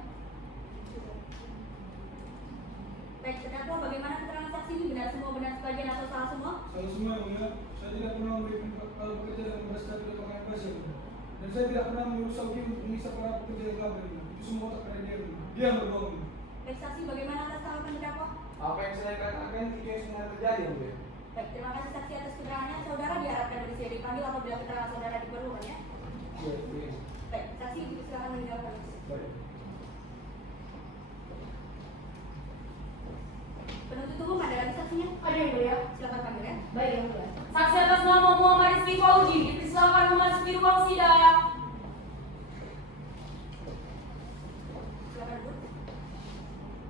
Baik, terdakwa bagaimana keterangan saksi ini benar semua, benar sebagian atau salah semua? Salah semua yang mulia, saya tidak pernah memberikan para pekerja yang berasal dari lapangan pasir. Dan saya tidak pernah menyuruh Sauki untuk menyiksa para pekerja yang kabur. Itu semua otak dari dia. Dia yang berbohong. Baik, saksi bagaimana atas tanggapan terdakwa? Apa yang saya katakan itu yang sebenarnya terjadi, yang mulia. Baik, terima kasih saksi atas keterangannya. Saudara diharapkan bersedia dipanggil apabila keterangan saudara diperlukan ya. Iya, iya. Baik, saksi silakan meninggalkan. Baik. Penuntut umum ada lagi saksinya? Ada yang mulia. Silakan panggil ya. Baik yang mulia. Saksi atas nama Muhammad Rizky Fauji dipersilakan memasuki ruang sidang. Silakan duduk.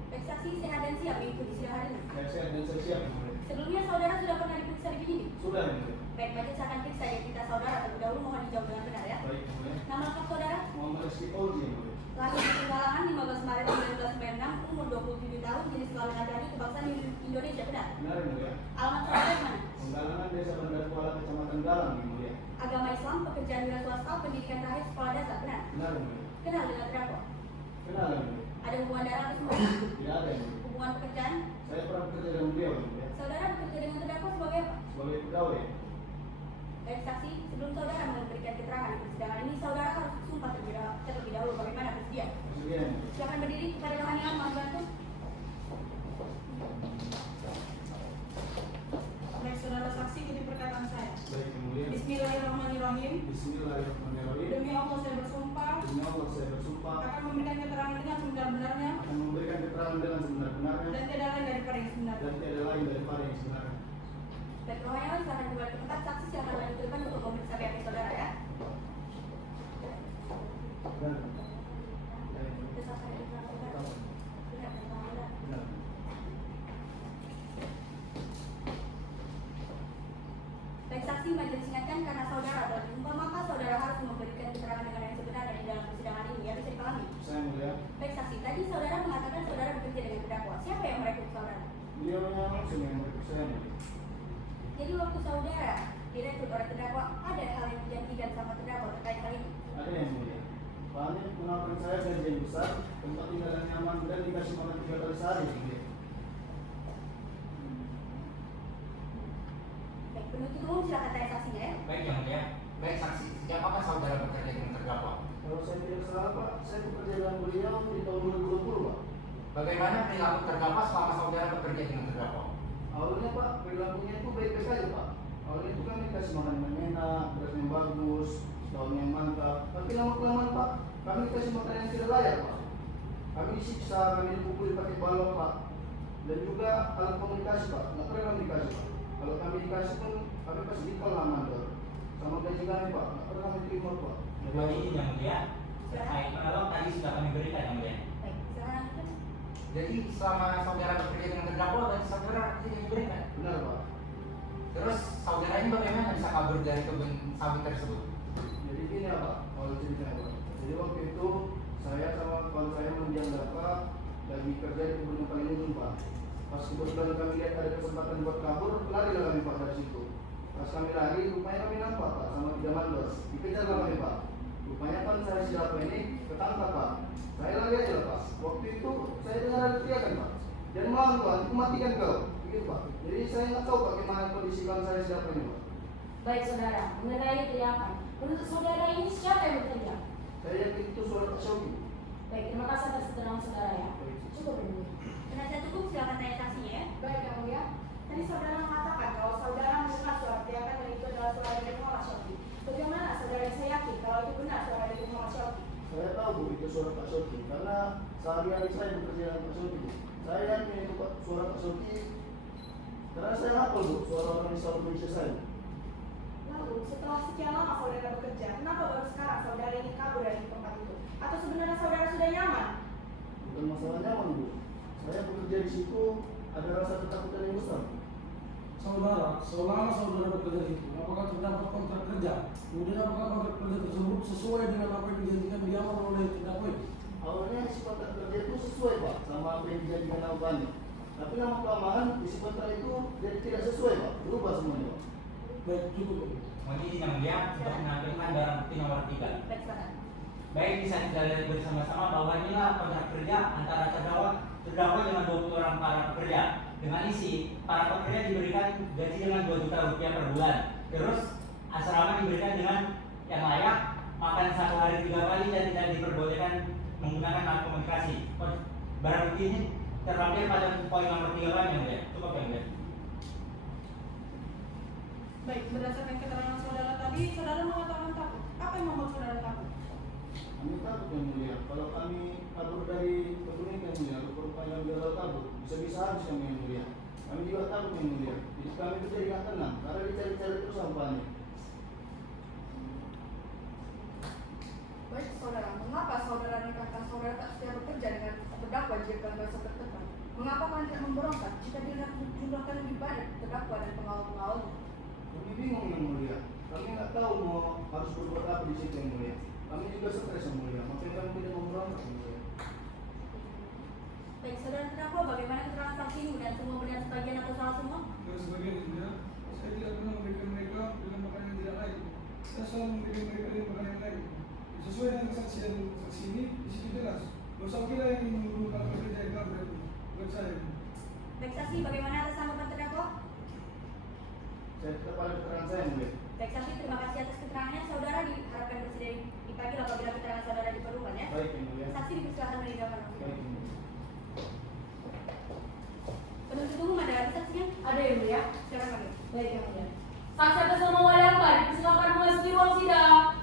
Baik, saksi sehat dan siap mengikuti sidang hari ini. Ya, saya dan saya siap, yang mulia. Sebelumnya saudara sudah pernah diperiksa di penyidik? Sudah, yang mulia. Baik, majelis akan periksa identitas saudara terlebih dahulu, mohon dijawab dengan benar ya. Baik, yang mulia. Nama lengkap saudara? Muhammad Rizky Fauji, yang mulia. Lahir di Penggalangan 15 Maret 1996, umur 27 tahun, jenis kelamin laki-laki, kebangsaan Indonesia, benar? Benar, yang mulia. Alamat saudara di mana? Penggalangan Desa Bandar Kuala, Kecamatan Galang, yang mulia. Agama Islam, pekerjaan wira swasta, pendidikan terakhir sekolah dasar, benar? Benar, yang mulia. Kenal dengan terdakwa? Kenal, yang mulia. Ada hubungan darah atau semua? Tidak ada, yang mulia. Hubungan pekerjaan? Saya pernah bekerja dengan beliau, yang mulia. Saudara bekerja dengan terdakwa sebagai apa? Sebagai pegawai. Baik saksi, sebelum saudara memberikan keterangan di persidangan ini, saudara harus sumpah terlebih dahulu. Bagaimana bersedia? Bersedia, yang mulia. Silakan berdiri kepada rohanian, mohon bantu. Baik saudara saksi, ikuti perkataan saya. Baik, yang mulia. Bismillahirrahmanirrahim. Bismillahirrahmanirrahim. Demi Allah saya bersumpah Demi Allah saya bersumpah akan memberikan keterangan dengan sebenar-benarnya akan memberikan keterangan dengan sebenar-benarnya dan tidak lain daripada yang sebenarnya. dan tiada lain daripada yang sebenarnya. Baik rohanian, silakan kembali ke tempat. Saksi silakan lanjutkan untuk memeriksa BAP saudara ya. Benar. Besar saya keterangan saudara. Benar, benar. Benar. Baik saksi, majelis ingatkan karena saudara telah disumpah maka saudara harus memberikan keterangan dengan yang sebenarnya di dalam persidangan ini ya, bisa dipahami. Saya mulia. Baik saksi, tadi saudara mengatakan saudara bekerja dengan terdakwa. Siapa yang merekrut saudara? Beliau yang langsung yang merekrut saya, mulia. Jadi waktu saudara direkrut oleh terdakwa, ada hal yang dijanjikan sama terdakwa terkait hal ini? Ada yang mulia. Pak Amir menawarkan saya gaji yang besar, tempat tinggal yang nyaman dan dikasih makan 3 kali sehari, mulia. Baik, penuntut umum silakan tanya saksinya ya. Baik yang mulia. Baik saksi, sejak kapan saudara bekerja dengan terdakwa? Kalau saya tidak salah Pak, saya bekerja dengan beliau di tahun 2020 Pak. Bagaimana perilaku terdakwa selama saudara bekerja dengan terdakwa? Awalnya Pak, perilakunya itu baik-baik saja Pak. Awalnya itu kami kasih makan yang enak, beras yang bagus, daun yang mantap. Tapi lama-kelamaan Pak, kami kasih makan yang tidak layak Pak. Kami disiksa, kami dipukuli pakai balok Pak. Dan juga alat komunikasi Pak, nggak pernah kami dikasih Pak. Kalau kami dikasih pun, kami pasti dikol lah mandor. Sama gaji kami Pak, nggak pernah kami terima Pak. Jadi ini yang mulia. Terkait penolong tadi sudah kami berikan yang mulia. Baik, silakan lanjutkan. Jadi selama saudara bekerja dengan terdakwa dan saudara tidak diberikan. Benar Pak. Terus saudara ini bagaimana bisa kabur dari kebun sawit tersebut? Jadi gini ya Pak, kalau ceritanya Pak. Jadi waktu itu saya sama kawan saya mendiam data lagi kerja di kebun yang paling ujung Pak. Pas kebetulan kami lihat ada kesempatan buat kabur, larilah kami Pak dari situ. Pas kami lari, rupanya kami nampak Pak sama 3 mandor. Dikejar kami Pak. Rupanya kan saya siapa ini ketangkap Pak. Saya lari aja Pak. Waktu itu saya dengar ada teriakan Pak. Jangan melawan Tuhan, aku matikan kau. Begitu Pak. Jadi saya nggak tahu bagaimana kondisi kawan saya siapa ini Pak. Baik saudara, mengenai teriakan, menurut saudara ini siapa yang berteriak? Saya yakin itu suara Pak Shoki. Baik, terima kasih atas keterangan saudara ya. Cukup ini. Penasihat hukum silakan tanya saksinya ya. Baik yang mulia. Tadi saudara mengatakan kalau saudara mendengar suara teriakan dan itu adalah suara dari Muhammad Shoki. Bagaimana saudara bisa yakin kalau itu benar suara dari Muhammad Shoki? Saya tahu Bu, itu suara Pak Shoki karena sehari-hari saya bekerja dengan Pak Shoki. Saya yakin itu suara Pak Shoki karena saya hafal Bu, suara orang di South Indonesia saya. Lalu setelah sekian lama saudara bekerja, kenapa baru sekarang saudara ingin kabur dari tempat itu? Atau sebenarnya saudara sudah nyaman? Bukan masalah nyaman Bu, saya bekerja di situ ada rasa ketakutan yang besar. Saudara, selama saudara bekerja di situ, apakah terdapat kontrak kerja? Kemudian apakah kontrak kerja tersebut sesuai dengan apa yang dijanjikan di awal oleh terdakwa itu? Awalnya isi kontrak kerja itu sesuai Pak sama apa yang dijanjikan awalnya. Tapi lama kelamaan isi kontrak itu jadi tidak sesuai Pak, berubah semuanya Pak. Baik, cukup. Mohon izin yang mulia untuk menampilkan barang bukti nomor 3. Baik, silakan. Baik, bisa kita lihat bersama-sama bahwa inilah kontrak kerja antara terdakwa dengan 20 orang para pekerja. Dengan isi, para pekerja diberikan gaji dengan 2 juta rupiah per bulan. Terus asrama diberikan dengan yang layak, makan 1 hari 3 kali dan tidak diperbolehkan menggunakan alat komunikasi. Barang bukti ini terlampir pada poin nomor 3 kan yang mulia. Cukup yang mulia. Baik, berdasarkan keterangan saudara tadi, saudara mengatakan takut. Apa yang membuat saudara takut? Kami takut yang mulia. Kalau kami kabur dari kebun ini yang mulia, rupanya beliau kabur. Bisa-bisa habis kami yang mulia. Kami juga takut yang mulia. Hidup kami itu jadi nggak tenang karena dicari-cari terus sampahnya. Baik saudara, mengapa saudara dan kakak saudara tak setia bekerja dengan terdakwa jika merasa tertekan? Mengapa kalian tidak memberontak jika dilihat jumlah kalian lebih banyak terdakwa dan pengawal-pengawalnya? Kami bingung yang mulia. Kami nggak tahu mau harus berbuat apa di situ yang mulia. Kami juga stres yang mulia. Makanya kami tidak memberontak yang mulia. Baik saudara terdakwa, bagaimana keterangan saksi ini dan semua benar sebagian atau salah semua? Dan sebagian ya, saya tidak pernah memberikan mereka dengan makanan yang tidak lain. Saya selalu memberikan mereka dengan makanan yang lain. Sesuai dengan kesaksian saksi ini, di situ jelas. Dosa kita yang menuduh kalau bekerja yang kabur itu, bukan saya. Baik saksi, bagaimana atas tanggapan terdakwa? Saya tetap pada keterangan saya yang mulia. Baik saksi, terima kasih atas keterangannya. Saudara diharapkan bersedia dipanggil apabila keterangan saudara diperlukan ya. Baik yang mulia. Saksi dipersilakan meninggalkan Baik yang mulia. Penuntut umum ada lagi saksinya? Ada yang mulia. Silakan panggil. Baik yang mulia. Saksi atas nama Wali Akbar, silakan memasuki ruang sidang.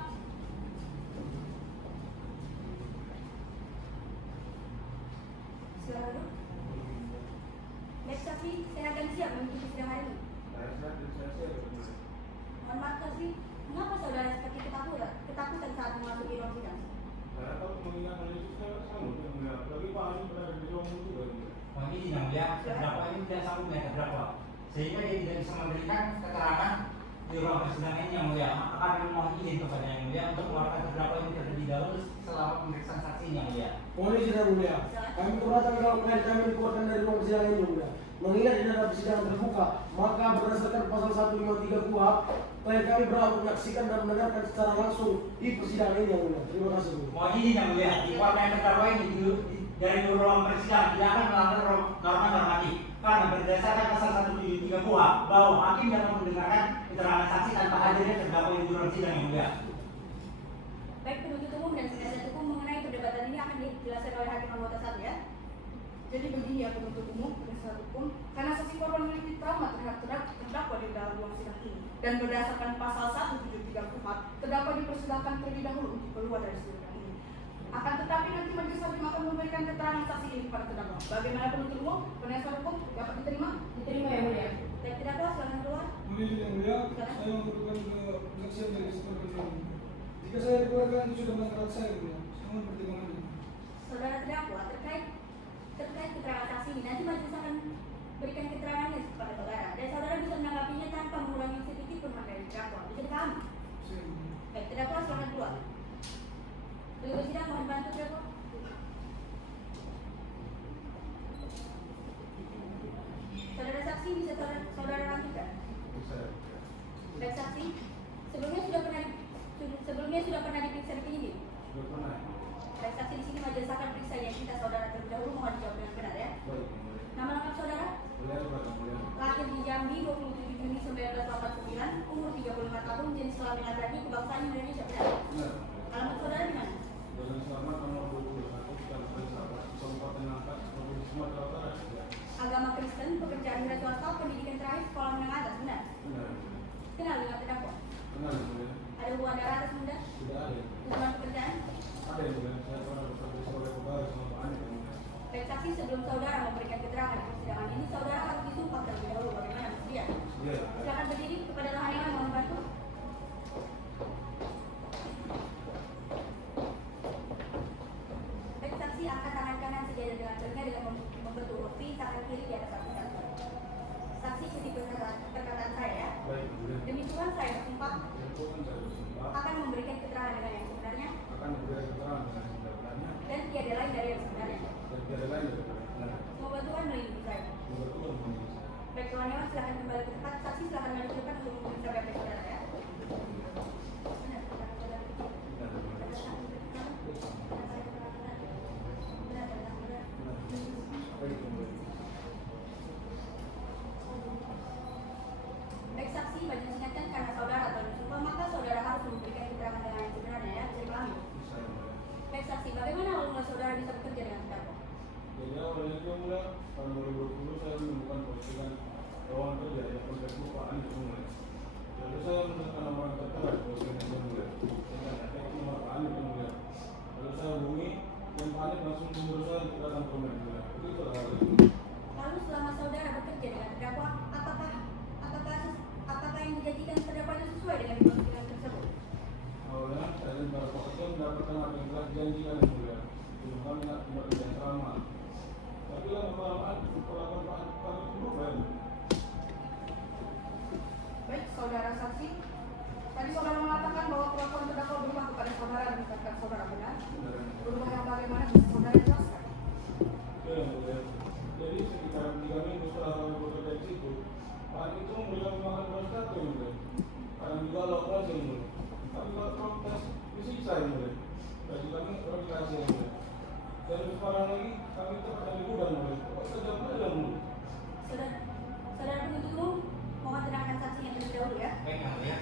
Silakan duduk. Baik saksi, sehat dan siap mengikuti sidang hari ini. Mohon maaf saksi, mengapa saudara seperti ketakutan saat memasuki ruang sidang? Mohon izin yang mulia, terdakwa ini tidak sanggup melihat terdakwa, sehingga dia tidak bisa memberikan keterangan di ruang persidangan ini yang mulia. Maka kami mohon izin kepada yang mulia untuk mengeluarkan terdakwa ini terlebih dahulu selama pemeriksaan saksi ini yang mulia. Mohon izin yang mulia. Kami keberatan kalau klien kami dikeluarkan dari ruang persidangan ini yang mulia. Mengingat di dalam persidangan terbuka, maka berdasarkan pasal 153 KUHP, klien kami berhak menyaksikan dan mendengarkan secara langsung di persidangan ini yang mulia. Terima kasih. Mohon izin yang mulia, dikeluarkan terdakwa ini dari ruang persidangan tidak akan melanggar norma normatif karena berdasarkan pasal 173 KUHP bahwa hakim dapat mendengarkan keterangan saksi tanpa hadirnya terdakwa di ruang sidang yang mulia. Baik, penuntut umum dan penasihat hukum mengenai perdebatan ini akan dijelaskan oleh hakim anggota 1 ya. Jadi begini ya penuntut umum, penasihat hukum, karena saksi korban memiliki trauma terhadap terdakwa di dalam ruang sidang ini dan berdasarkan pasal 173 KUHP, terdakwa dipersilakan terlebih dahulu untuk keluar dari sidang ini. Akan tetapi nanti majelis hakim akan memberikan keterangan saksi ini kepada terdakwa. Bagaimana penuntut umum, penasihat hukum dapat diterima? Diterima yang mulia. Baik terdakwa, silakan keluar. Mohon izin yang mulia, saya membutuhkan kesaksian dari seperti ini. Jika saya dikeluarkan itu sudah melanggar hak saya, mulia. Saya mohon pertimbangannya. Saudara terdakwa terkait keterangan saksi ini nanti majelis akan berikan keterangannya kepada saudara dan saudara bisa menanggapinya tanpa mengurangi sedikit pun materi terdakwa. Bisa dipahami? Baik, terdakwa silakan keluar. Beliau sidang mohon bantu terdakwa. Saudara saksi bisa saudara lanjutkan. Baik saksi, sebelumnya sudah pernah diperiksa di penyidik. Baik saksi, di sini majelis akan periksa identitas saudara terlebih dahulu, mohon dijawab dengan benar ya. Nama lengkap saudara? Lahir di Jambi 27 Juni 1989, umur 35 tahun, jenis kelamin laki-laki, kebangsaan Indonesia, benar? Alamat saudara di mana? Agama Kristen, pekerjaan wira swasta, pendidikan terakhir sekolah menengah atas, benar? Kenal dengan terdakwa? Ada hubungan darah atas bunda? Hubungan pekerjaan? Baik saksi, sebelum saudara memberikan keterangan di persidangan ini, saudara harus disumpah terlebih dahulu. Bagaimana bersedia? Silakan berdiri kepada tahanan, mohon bantu. Baik saksi, angkat tangan kanan sejajar dengan telinga dengan membentuk V, tangan kiri di atas kaki saksi. Saksi ikuti perkataan saya ya. Demi Tuhan saya bersumpah akan memberikan keterangan dengan yang sebenarnya dan tiada lain dari yang sebenarnya. Semoga Tuhan melindungi saya. Baik kawan-kawan, silakan kembali ke tempat. Saksi silakan maju ke depan untuk memeriksa BAP saudara ya. Benar, saudara. Baik saksi, majelis ingatkan karena saudara atau bersumpah maka saudara harus memberikan keterangan dengan yang sebenarnya ya. Bisa dipahami? Baik saksi, bagaimana awal mula saudara bisa bekerja dengan terdakwa? Jadi awalnya dia mulai yang telah dijanjikan yang mulia. Sebelum kami nak kembali dan selama. Tapi lah malam perlakuan kami berubah. Baik, saudara saksi. Tadi saudara mengatakan bahwa perlakuan terdakwa berubah kepada saudara dan bukan saudara benar. Berubah yang bagaimana bisa saudara jelaskan? Ya, yang mulia. Jadi sekitar 3 minggu setelah kami bekerja di situ, Pak itu memberikan makan beras satu yang mulia. Kadang juga lauk nasi yang mulia. Tapi kalau protes disiksa yang mulia. Bagi kami orang dikasih yang mulia. Dan sekarang lagi kami terkena di gudang mulia. Kok kita jawab aja yang mulia. Saudara penuntut umum, mohon tenangkan saksinya terlebih dahulu ya. Baik, yang mulia.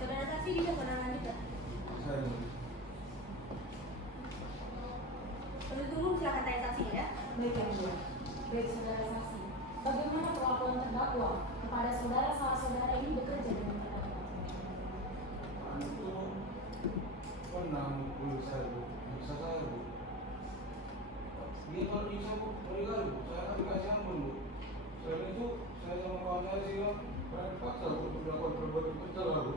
Saudara saksi bisa saudara lanjutkan. Saya yang mulia. Penuntut umum silakan tanya saksinya ya. Baik, yang mulia. Baik, saudara saksi. Bagaimana perlakuan terdakwa kepada saudara ini bekerja dengan terdakwa? Itu pernah mukul saya bu, bisa saya bu. Dia kalau bisa bu, meninggal bu, saya akan dikasih ampun bu. Selain itu, saya sama kawan saya sih lah, karena dipaksa bu, untuk melakukan perbuatan bersalah bu.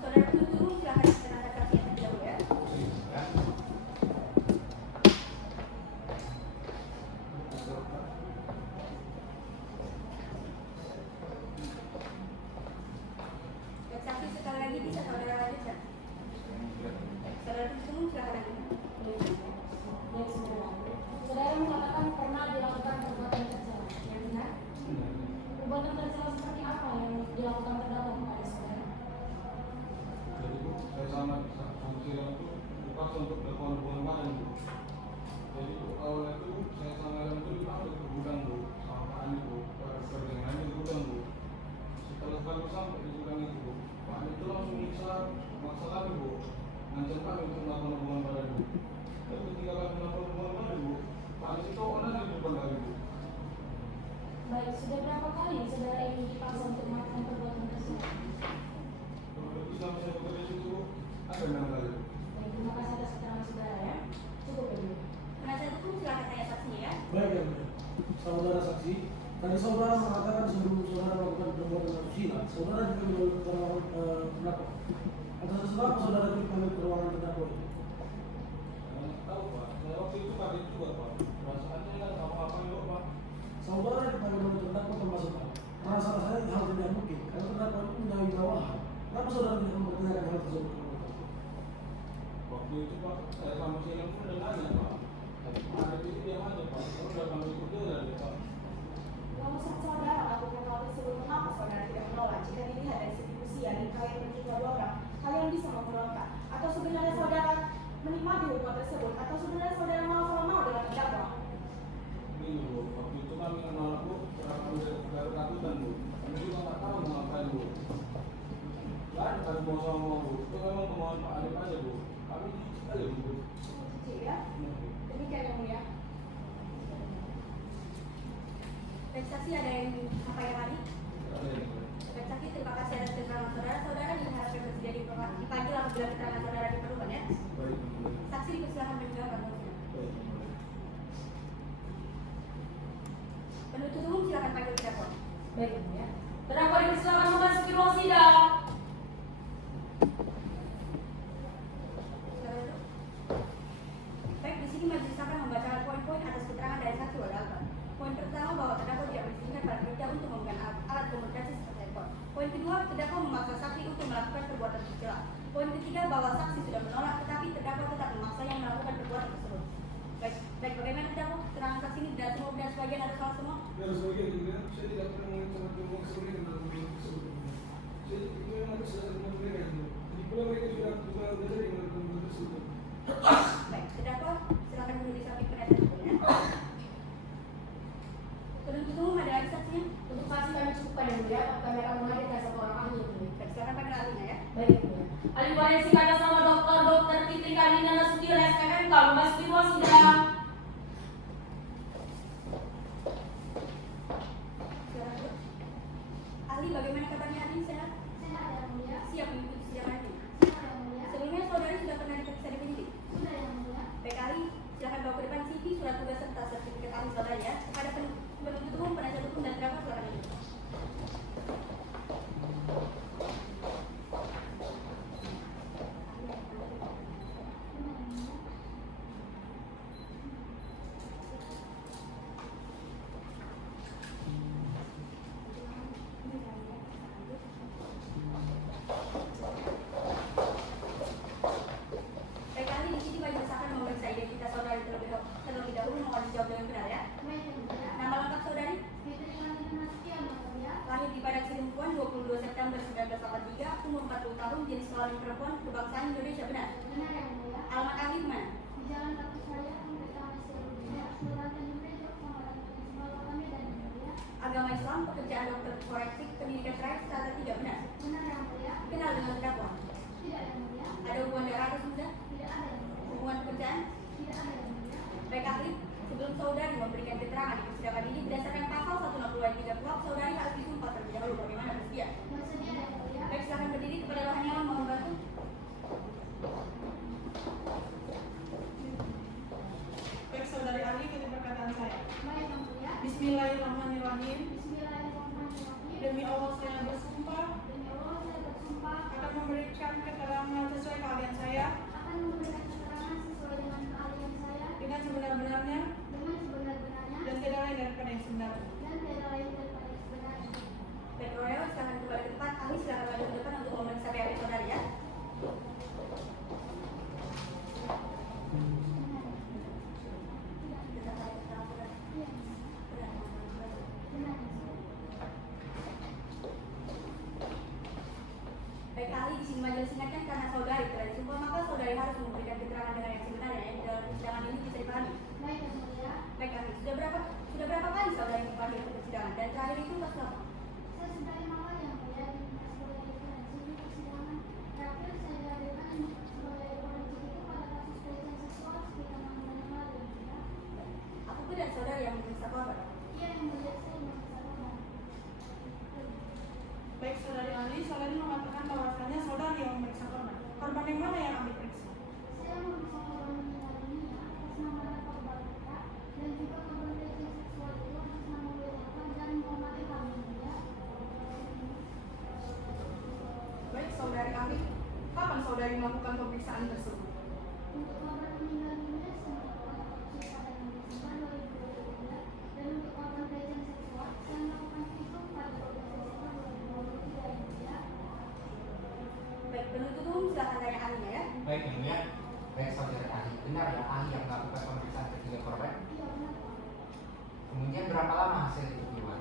Saudara penuntut umum silakan tenangkan saksinya terlebih dahulu ya. Ya. Baik, saksi sekali lagi bisa saudara lanjutkan. Saudara penuntut umum silakan lanjutkan. Baik, saudara. Saudara mengatakan pernah dilakukan perbuatan tercela, yang benar? Perbuatan tercela seperti apa yang dilakukan terdakwa kepada saudara? Jadi bu, saya sama Silang itu dipaksa untuk melakukan hubungan badan bu. Jadi bu, awalnya itu saya sama Silang itu dipanggil ke gudang bu, sama Pak Ani bu, perdenganannya di gudang bu. Setelah kami sampai di gudang itu bu, Pak Ani itu langsung memaksa kami bu, ngancam kami untuk melakukan hubungan badan bu. Dan ketika kami melakukan hubungan badan bu, Pak Ani itu orang di depan kami bu. Baik, sudah berapa kali saudara ini dipaksa untuk melakukan perbuatan tersebut? Kalau lebih selama saya bekerja di situ, ada 6 kali. Baik, terima kasih atas keterangan saudara ya. Cukup ya, Bu. Penasihat hukum silakan tanya saksinya ya. Baik yang mulia. Saudara saksi, tadi saudara mengatakan sebelum saudara melakukan perbuatan asusila, saudara dipanggil ke ruangan terdakwa. Atas dasar apa saudara dipanggil ke ruangan terdakwa itu? Tahu pak, saya waktu itu kaget juga pak. Perasaannya kan apa-apa juga pak. Saudara dipanggil oleh terdakwa termasuk pak. Merasa saya hal tidak mungkin, karena terdakwa itu punya bawahan. Kenapa saudara tidak mempertanyakan hal tersebut? Waktu itu pak, saya sama Silang pun udah nanya pak. Tapi ada di dia aja pak, kalau udah panggil kerja ya pak. Namun saat saudara lakukan hal tersebut, mengapa saudara tidak menolak jika dilihat dari segi usia dan kalian bertiga dua orang, kalian bisa memberontak? Atau sebenarnya saudara menikmati hukuman tersebut? Atau sebenarnya saudara mau dengan terdakwa? Begini bu, waktu itu kami menolak bu, karena kami sudah ketakutan bu. Kami juga nggak tahu mau ngapain bu. Lain kami mau sama bu, itu memang kemauan Pak Arif aja bu. Kami dicicil aja bu. Cicil ya? Demikian yang mulia. Baik, saksi ada yang sampaikan lagi? Ada yang bu. Baik, saksi terima kasih atas keterangan saudara. Saudara diharapkan bersedia dipanggil apabila keterangan saudara diperlukan ya. Baik bu. Saksi dipersilakan menjawab. Baik bu. Penuntut umum silakan panggil terdakwa. Baik, Bu ya. Terdakwa dipersilakan memasuki ruang sidang. Baik, di sini majelis akan membacakan poin-poin atas keterangan dari saksi wadakan. Poin pertama bahwa terdakwa tidak berizinkan pada kerja untuk menggunakan alat komunikasi seperti handphone. Poin kedua, terdakwa memaksa saksi untuk melakukan perbuatan tercela. Poin ketiga, bahwa saksi sudah menolak tetapi terdakwa tetap memaksanya melakukan perbuatan tersebut. Baik, bagaimana terdakwa? Keterangan saksi ini tidak semua dan sebagian atau salah semua? Dan sebagian juga, saya tidak pernah mengincar perempuan sebagian dalam hubungan tersebut. Saya memang ada salah satu mereka itu. Jadi pula mereka juga belajar di dalam hubungan tersebut. Baik, terdakwa silakan dulu di samping penasihat hukumnya. Penuntut umum ada lagi saksinya? Untuk saksi kami cukupkan yang mulia, kami akan menghadirkan satu orang ahli yang mulia. Baik, silakan panggil ahlinya ya. Baik, Bu ya. Ahli forensik atas nama Dr. Fitri Karina Nasution SPMK memasuki ruang sidang. Silakan dulu. Ahli, bagaimana kabarnya ahli? Sehat? Sehat yang mulia. Siap mengikuti sidang nanti. Siap yang mulia. Sebelumnya saudari sudah pernah diperiksa di penyidik. Sudah yang mulia. Baik, ahli, silakan bawa ke depan CV, surat tugas serta Kelamin Perempuan Kebangsaan Indonesia, benar? Benar yang mulia. Alamat ahli di mana? Di Jalan Batu Raya, Pemerintahan Nasional, Kelurahan Tanjung Priok, Kecamatan Sembawang Kami dan yang mulia. Agama Islam, pekerjaan dokter forensik, pendidikan terakhir secara tidak benar? Benar yang mulia. Kenal dengan terdakwa? Tidak yang mulia. Ada hubungan darah atau sudah? Tidak ada yang mulia. Hubungan pekerjaan? Tidak ada yang mulia. Baik ahli, sebelum saudari memberikan keterangan di persidangan ini berdasarkan pasal 160 ayat 3 KUHP, saudari harus disumpah terlebih dahulu. Bagaimana bersedia? Bersedia yang mulia. Baik, silakan berdiri kepada bahan nyaman, mohon bantu. Baik saudari ahli, ikuti perkataan saya. Baik yang mulia. Bismillahirrahmanirrahim. Bismillahirrahmanirrahim. Demi Allah saya bersumpah Demi Allah saya bersumpah akan memberikan keterangan sesuai keahlian saya akan memberikan keterangan sesuai dengan keahlian saya dengan sebenar-benarnya dengan sebenar-benarnya dan tidak lain daripada yang sebenarnya. dan tidak lain daripada yang sebenarnya. Baik, Royal, silakan kembali ke tempat. Ahli, silakan maju ke depan untuk memeriksa BAP saudari ya. Iya, benar. Baik ahli, di sini majelis ingatkan karena saudari telah disumpah, maka saudari harus memberikan keterangan dengan yang sebenarnya yang dalam persidangan ini bisa dipahami. Baik yang mulia. Baik ahli, sudah berapa kali saudari dipanggil ke persidangan dan terakhir itu pas apa? Saya sudah 5 kali yang mulia diminta sebagai referensi di persidangan. Terakhir saya dihadirkan sebagai referensi itu pada kasus pelecehan seksual sekitar 6 bulan yang lalu yang mulia. Aku dan saudari yang memeriksa korban. Iya yang mulia, saya memeriksa korban. Baik saudari ahli, saudari mengatakan bahwasanya saudari yang memeriksa korban. Korban yang mana yang ambil periksa? Saya memeriksa korban meninggal dunia atas nama Rafa Balita dan juga korban pelecehan seksual itu atas nama Wirata dan Muhammad Ilham yang mulia. Baik saudari ahli, kapan saudari melakukan pemeriksaan tersebut? Untuk korban meninggal dunia saya melakukan otopsi pada 6 Desember 2023 dan untuk korban pelecehan seksual saya melakukan visum pada 12 Desember 2023 yang mulia. Baik, penuntut umum silakan tanya ahlinya ya. Baik yang mulia. Baik saudara ahli, benar ya ahli yang melakukan pemeriksaan ketiga korban? Iya benar Pak. Kemudian berapa lama hasil itu keluar?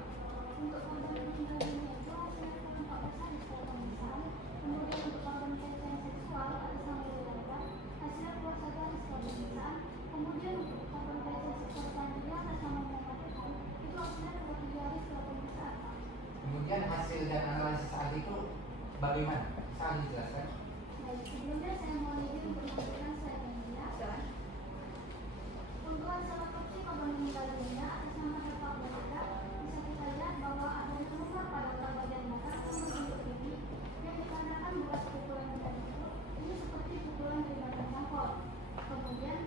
Untuk korban meninggal dunia itu hasilnya 14 hari setelah pemeriksaan. Kemudian untuk korban pelecehan seksual atas nama Wirata hasilnya keluar 1 hari setelah pemeriksaan. Kemudian untuk korban pelecehan seksual selanjutnya atas nama Muhammad Ilham itu hasilnya keluar 3 hari setelah pemeriksaan Pak. Kemudian hasil dan analisis ahli itu bagaimana? Bisa ahli jelaskan? Baik, sebelumnya saya mohon izin untuk memberikan slide yang mulia. Silakan. Untuk hasil otopsi korban meninggal dunia atas nama Rafa Balita bisa kita lihat bahwa ada tumor pada otak bagian barat yang berbentuk tinggi yang dikarenakan bekas pukulan benda itu ini seperti pukulan dari bagian jangkau. Kemudian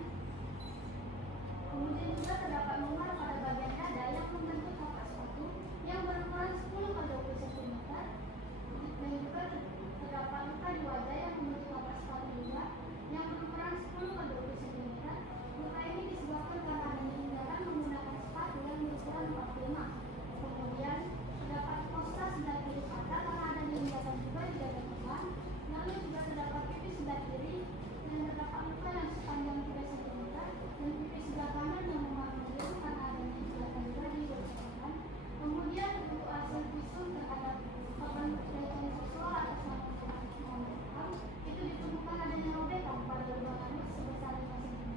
juga terdapat memar pada bagian dada yang membentuk tapak sepatu yang berukuran 10 x 20 cm dan juga terdapat luka di wajah yang membentuk tapak sepatu juga yang berukuran 10 x 20 cm. Luka ini disebabkan karena adanya tindakan menggunakan sepatu yang berukuran 45. Kemudian terdapat kosta sebelah kiri mata karena adanya tindakan juga di dada kanan. Lalu juga terdapat pipi sebelah kiri dan terdapat luka yang sepanjang 3 cm dan pipi sebelah kanan yang mewarnai biru karena adanya tindakan juga di dada kanan. Kemudian untuk hasil visum terhadap korban pelecehan seksual atas nama Muhammad Ilham itu ditemukan adanya robekan pada lubang anus sebesar 5 cm.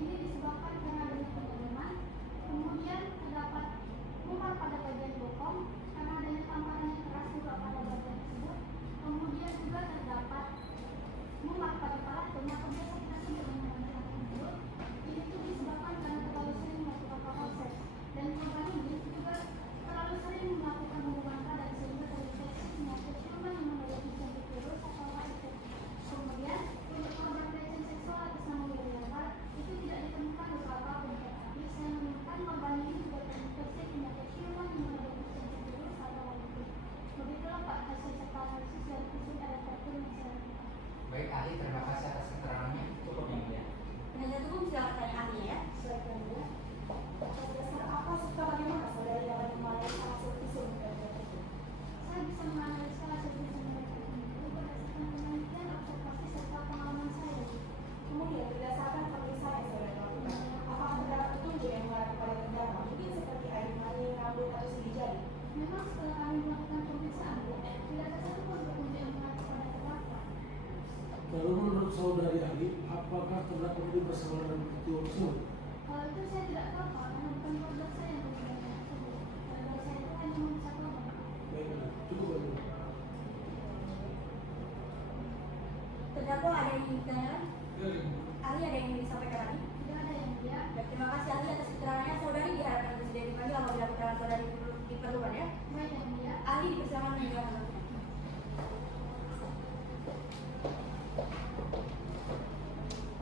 Ini disebabkan karena adanya pendalaman. Kemudian terdapat memar pada bagian bokong karena adanya tamparan yang keras juga pada bagian tersebut. Kemudian juga terdapat memar pada palatum atau biasa kita sebut dengan nama mulut. Ini tuh disebabkan karena terlalu sering melakukan oral seks dan korban ini juga terlalu sering melakukan hubungan badan sehingga terinfeksi penyakit siluman yang memiliki jantung virus atau HIV. Kemudian untuk korban pelecehan seksual atas nama Wirata itu tidak ditemukan luka apapun, tetapi saya menemukan korban ini juga terinfeksi penyakit siluman yang memiliki jantung virus atau HIV. Begitulah Pak hasil serta analisis dari visum elevator yang saya lakukan. Baik ahli, terima kasih atas keterangannya. Cukup yang mulia. Penasihat hukum silakan tanya ahlinya ya. Baik yang mulia. Atas dasar apa serta bagaimana saudari dapat menganalisa hasil visum tersebut? Saya bisa menganalisa hasil visum elevator itu berdasarkan penelitian, observasi serta pengalaman saya. Kemudian berdasarkan pemeriksaan yang saudari lakukan, apakah terdapat petunjuk yang mengarah kepada terdakwa mungkin seperti air mani, rambut atau sidik jari? Memang setelah kami melakukan pemeriksaan, tidak ada satupun petunjuk yang mengarah kepada terdakwa. Lalu menurut saudari Ali, apakah terdakwa ini bersama dengan peristiwa tersebut? Kalau itu saya tidak tahu Pak, karena bukan keluarga saya yang berkaitan tersebut. Keluarga saya itu hanya memeriksa korban. Baik, cukup baik. Terdakwa ada yang ingin ditanyakan? Iya. Ahli ada yang ingin disampaikan lagi? Tidak ada yang mulia. Baik, terima kasih ahli atas keterangannya. Saudari diharapkan bersedia dipanggil apabila keterangan saudari diperlukan ya. Baik yang mulia. Ahli dipersilakan menjelaskan dokumen.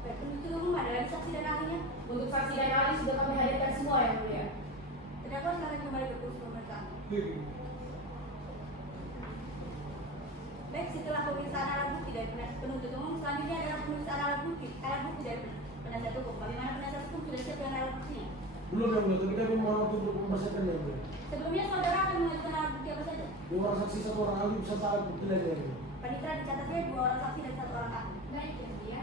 Baik, penuntut umum ada lagi saksi dan ahlinya. Untuk saksi dan ahli sudah kami hadirkan semua yang mulia. Terdakwa silakan kembali ke kursi pemeriksaan. Iya. Baik, setelah pemeriksaan alat bukti dari penuntut umum, selanjutnya adalah pemeriksaan alat bukti dari penasihat hukum. Bagaimana penasihat hukum sudah siap dengan alat buktinya? Belum yang mulia, tapi kami mohon waktu untuk mempersiapkan yang mulia. Sebelumnya saudara akan mengajukan alat bukti apa saja? 2 orang saksi, 1 orang ahli beserta alat bukti lainnya. yang mulia. Panitra dicatatnya 2 orang saksi dan 1 orang ahli. Baik yang mulia.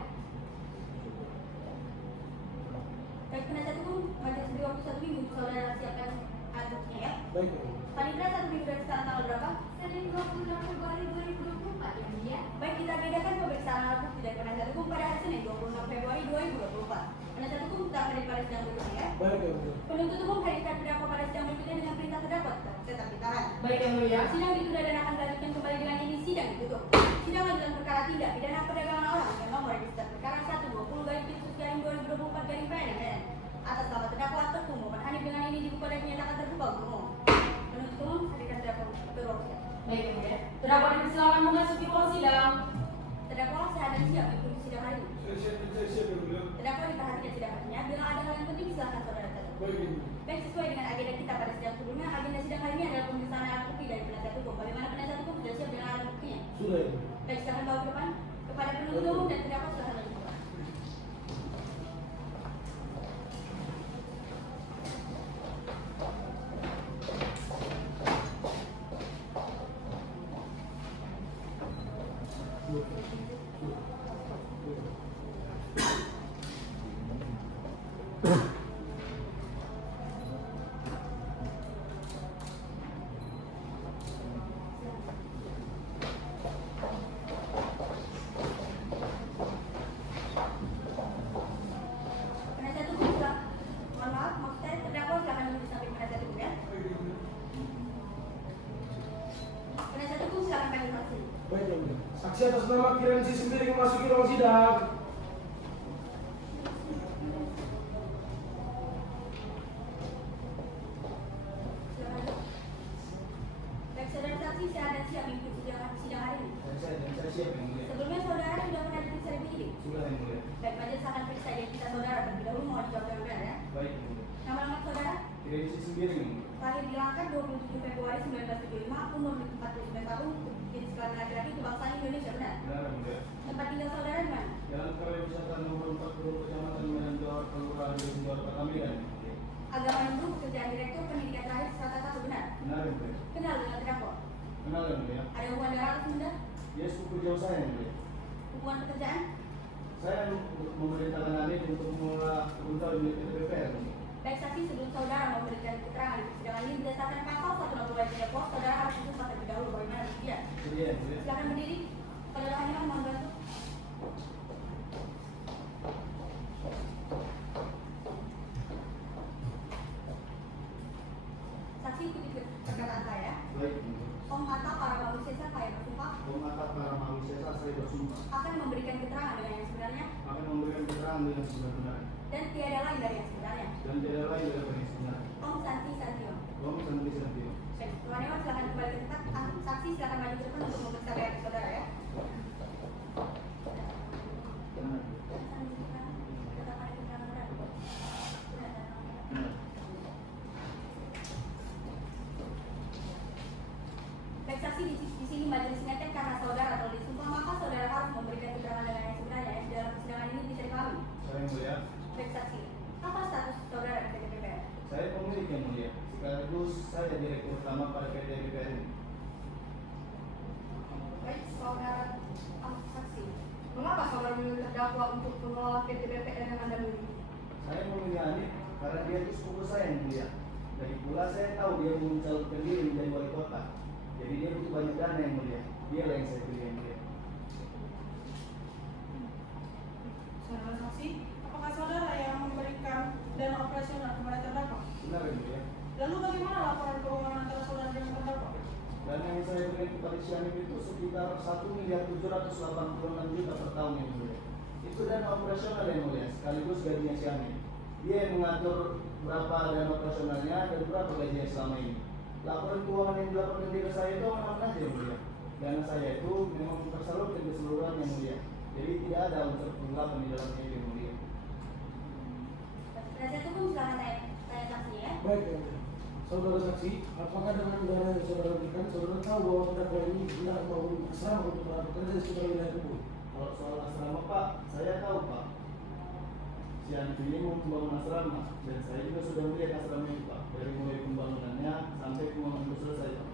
Baik, penasihat hukum, majelis beri waktu 1 minggu untuk saudara siapkan alat buktinya ya. Baik, yang mulia. Panitra 1 minggu dari sekarang tanggal berapa? Senin 26 Februari 2024 yang mulia. Baik, kita bedakan pemeriksaan alat bukti dari penasihat hukum pada hari Senin 26 Februari 2024. Penasihat hukum tetap hadir pada sidang berikutnya ya. Baik, yang mulia. Penuntut umum hadirkan terdakwa pada sidang berikutnya dengan perintah terdakwa tetap ditahan. Baik yang mulia. Sidang ditunda dan akan dilanjutkan kembali dengan ini sidang ditutup. Sidang lanjutan perkara tindak pidana perdagangan orang dengan nomor register perkara 120/2024/PN atas nama terdakwa Teguh Muhammad Hanif dengan ini dibuka dan dinyatakan terbuka untuk umum. Penuntut umum hadirkan terdakwa berwakil. Baik yang mulia. Terdakwa dipersilakan memasuki ruang sidang. Terdakwa sehat dan siap mengikuti sidang hari ini. Saya siap yang mulia. Terdakwa diperhatikan sidang harinya. Bila ada hal yang penting silakan saudara tanya. Baik yang mulia. Baik, sesuai dengan agenda kita pada sidang sebelumnya, agenda sidang hari ini adalah pemeriksaan alat bukti dari penasihat hukum. Bagaimana penasihat hukum sudah siap dengan alat buktinya? Sudah, yang mulia. Baik, silakan bawa ke depan. Kepada penuntut umum dan terdakwa silakan lanjutkan. Penasihat hukum silakan. Mohon maaf, maksud saya terdakwa silakan duduk di samping penasihat hukum ya. Baik yang mulia. Penasihat hukum silakan kami saksi. Baik, yang mulia. Saksi atas nama Kirensi sendiri memasuki ruang sidang. Silakan. Baik, saudara saksi sehat dan siap mengikuti sidang hari ini. Saya siap yang mulia. Sebelumnya saudara sudah pernah diperiksa di penyidik. Sudah yang mulia. Baik, majelis akan periksa identitas saudara terlebih dahulu. Mohon dijawab dengan benar ya. Baik yang mulia. Nama lengkap saudara? Kirensi sendiri yang mulia. Lahir di Langkat 27 Februari 1975, umur 49 tahun, jenis kelamin laki-laki, kebangsaan Indonesia, benar? Benar yang mulia. Tempat tinggal saudara di mana? Jalan Karya Wisata nomor 40 Kecamatan Medan Johor Kelurahan Johor Kota Medan. Agama Hindu, pekerjaan direktur, pendidikan terakhir, strata 1, benar? Benar yang mulia. Kenal dengan terdakwa? Kenal yang mulia. Ada hubungan darah atau benda? Dia sepupu jauh saya yang mulia. Hubungan pekerjaan? Saya memerintahkan Hanif untuk mengelola kebun milik PTPPR. Baik, saksi, sebelum saudara memberikan keterangan di persidangan ini berdasarkan pasal 160 ayat 3 pos, saudara harus bersumpah terlebih dahulu. Bagaimana dia? Jadi yang mulia. Silakan berdiri. Saudara Hanif mohon bantu. Saksi ikuti perkataan saya. Baik yang mulia. Om Mata para manusia saya bersumpah Pematah para manusia saya bersumpah akan memberikan keterangan dengan yang sebenarnya akan memberikan keterangan dengan sebenar dan tiada lain dari yang sebenarnya. dan tidak lain daripada yang sebenar. Om Santi Santio. Om Santi Santio. Baik, Tuan Dewan silakan kembali ke tempat. Saksi silakan maju ke depan untuk memeriksa BAP saudara ya. Benar. Baik, saksi di sini majelis ingatkan karena saudara telah disumpah maka saudara harus memberikan keterangan dengan yang sebenarnya ya. Dalam persidangan ini bisa dipahami. Saya yang mulia. Baik, saksi. Apa status saudara di PT PPR? Saya pemilik yang mulia. Sekaligus saya direktur utama pada PT PPR ini. Baik, saudara saksi. Mengapa saudara memilih terdakwa untuk mengelola PT BPN yang Anda miliki? Saya memilih Hanif karena dia itu sepupu saya yang mulia. Lagi pula saya tahu dia mencalonkan diri menjadi wali kota. Jadi dia butuh banyak dana yang mulia. Dialah yang saya pilih yang mulia. operasional kepada terdakwa. Benar yang mulia. Lalu bagaimana laporan keuangan antara saudara dengan terdakwa? Dan yang saya beri kepada Sianin itu sekitar 1.786.000.000 per tahun yang mulia. Itu dana operasional yang mulia, sekaligus gajinya Sianin. Dia yang mengatur berapa dana operasionalnya dan berapa gajinya selama ini. Laporan keuangan yang dilaporkan ke saya itu aman aja yang mulia. Dana saya itu memang tersalurkan keseluruhan yang mulia. Jadi tidak ada unsur penggelapan di dalamnya yang mulia. Penasihat hukum silakan tanya saksi ya. Baik yang mulia. Saudara saksi, apakah dengan dana yang saudara berikan, saudara tahu bahwa terdakwa ini hendak membangun asrama untuk para pekerja di sekitar wilayah Kebun? Kalau soal asrama Pak, saya tahu Pak. Sianin ini mau membangun asrama dan saya juga sudah melihat asrama itu Pak. Dari mulai pembangunannya sampai pembangunan itu selesai Pak.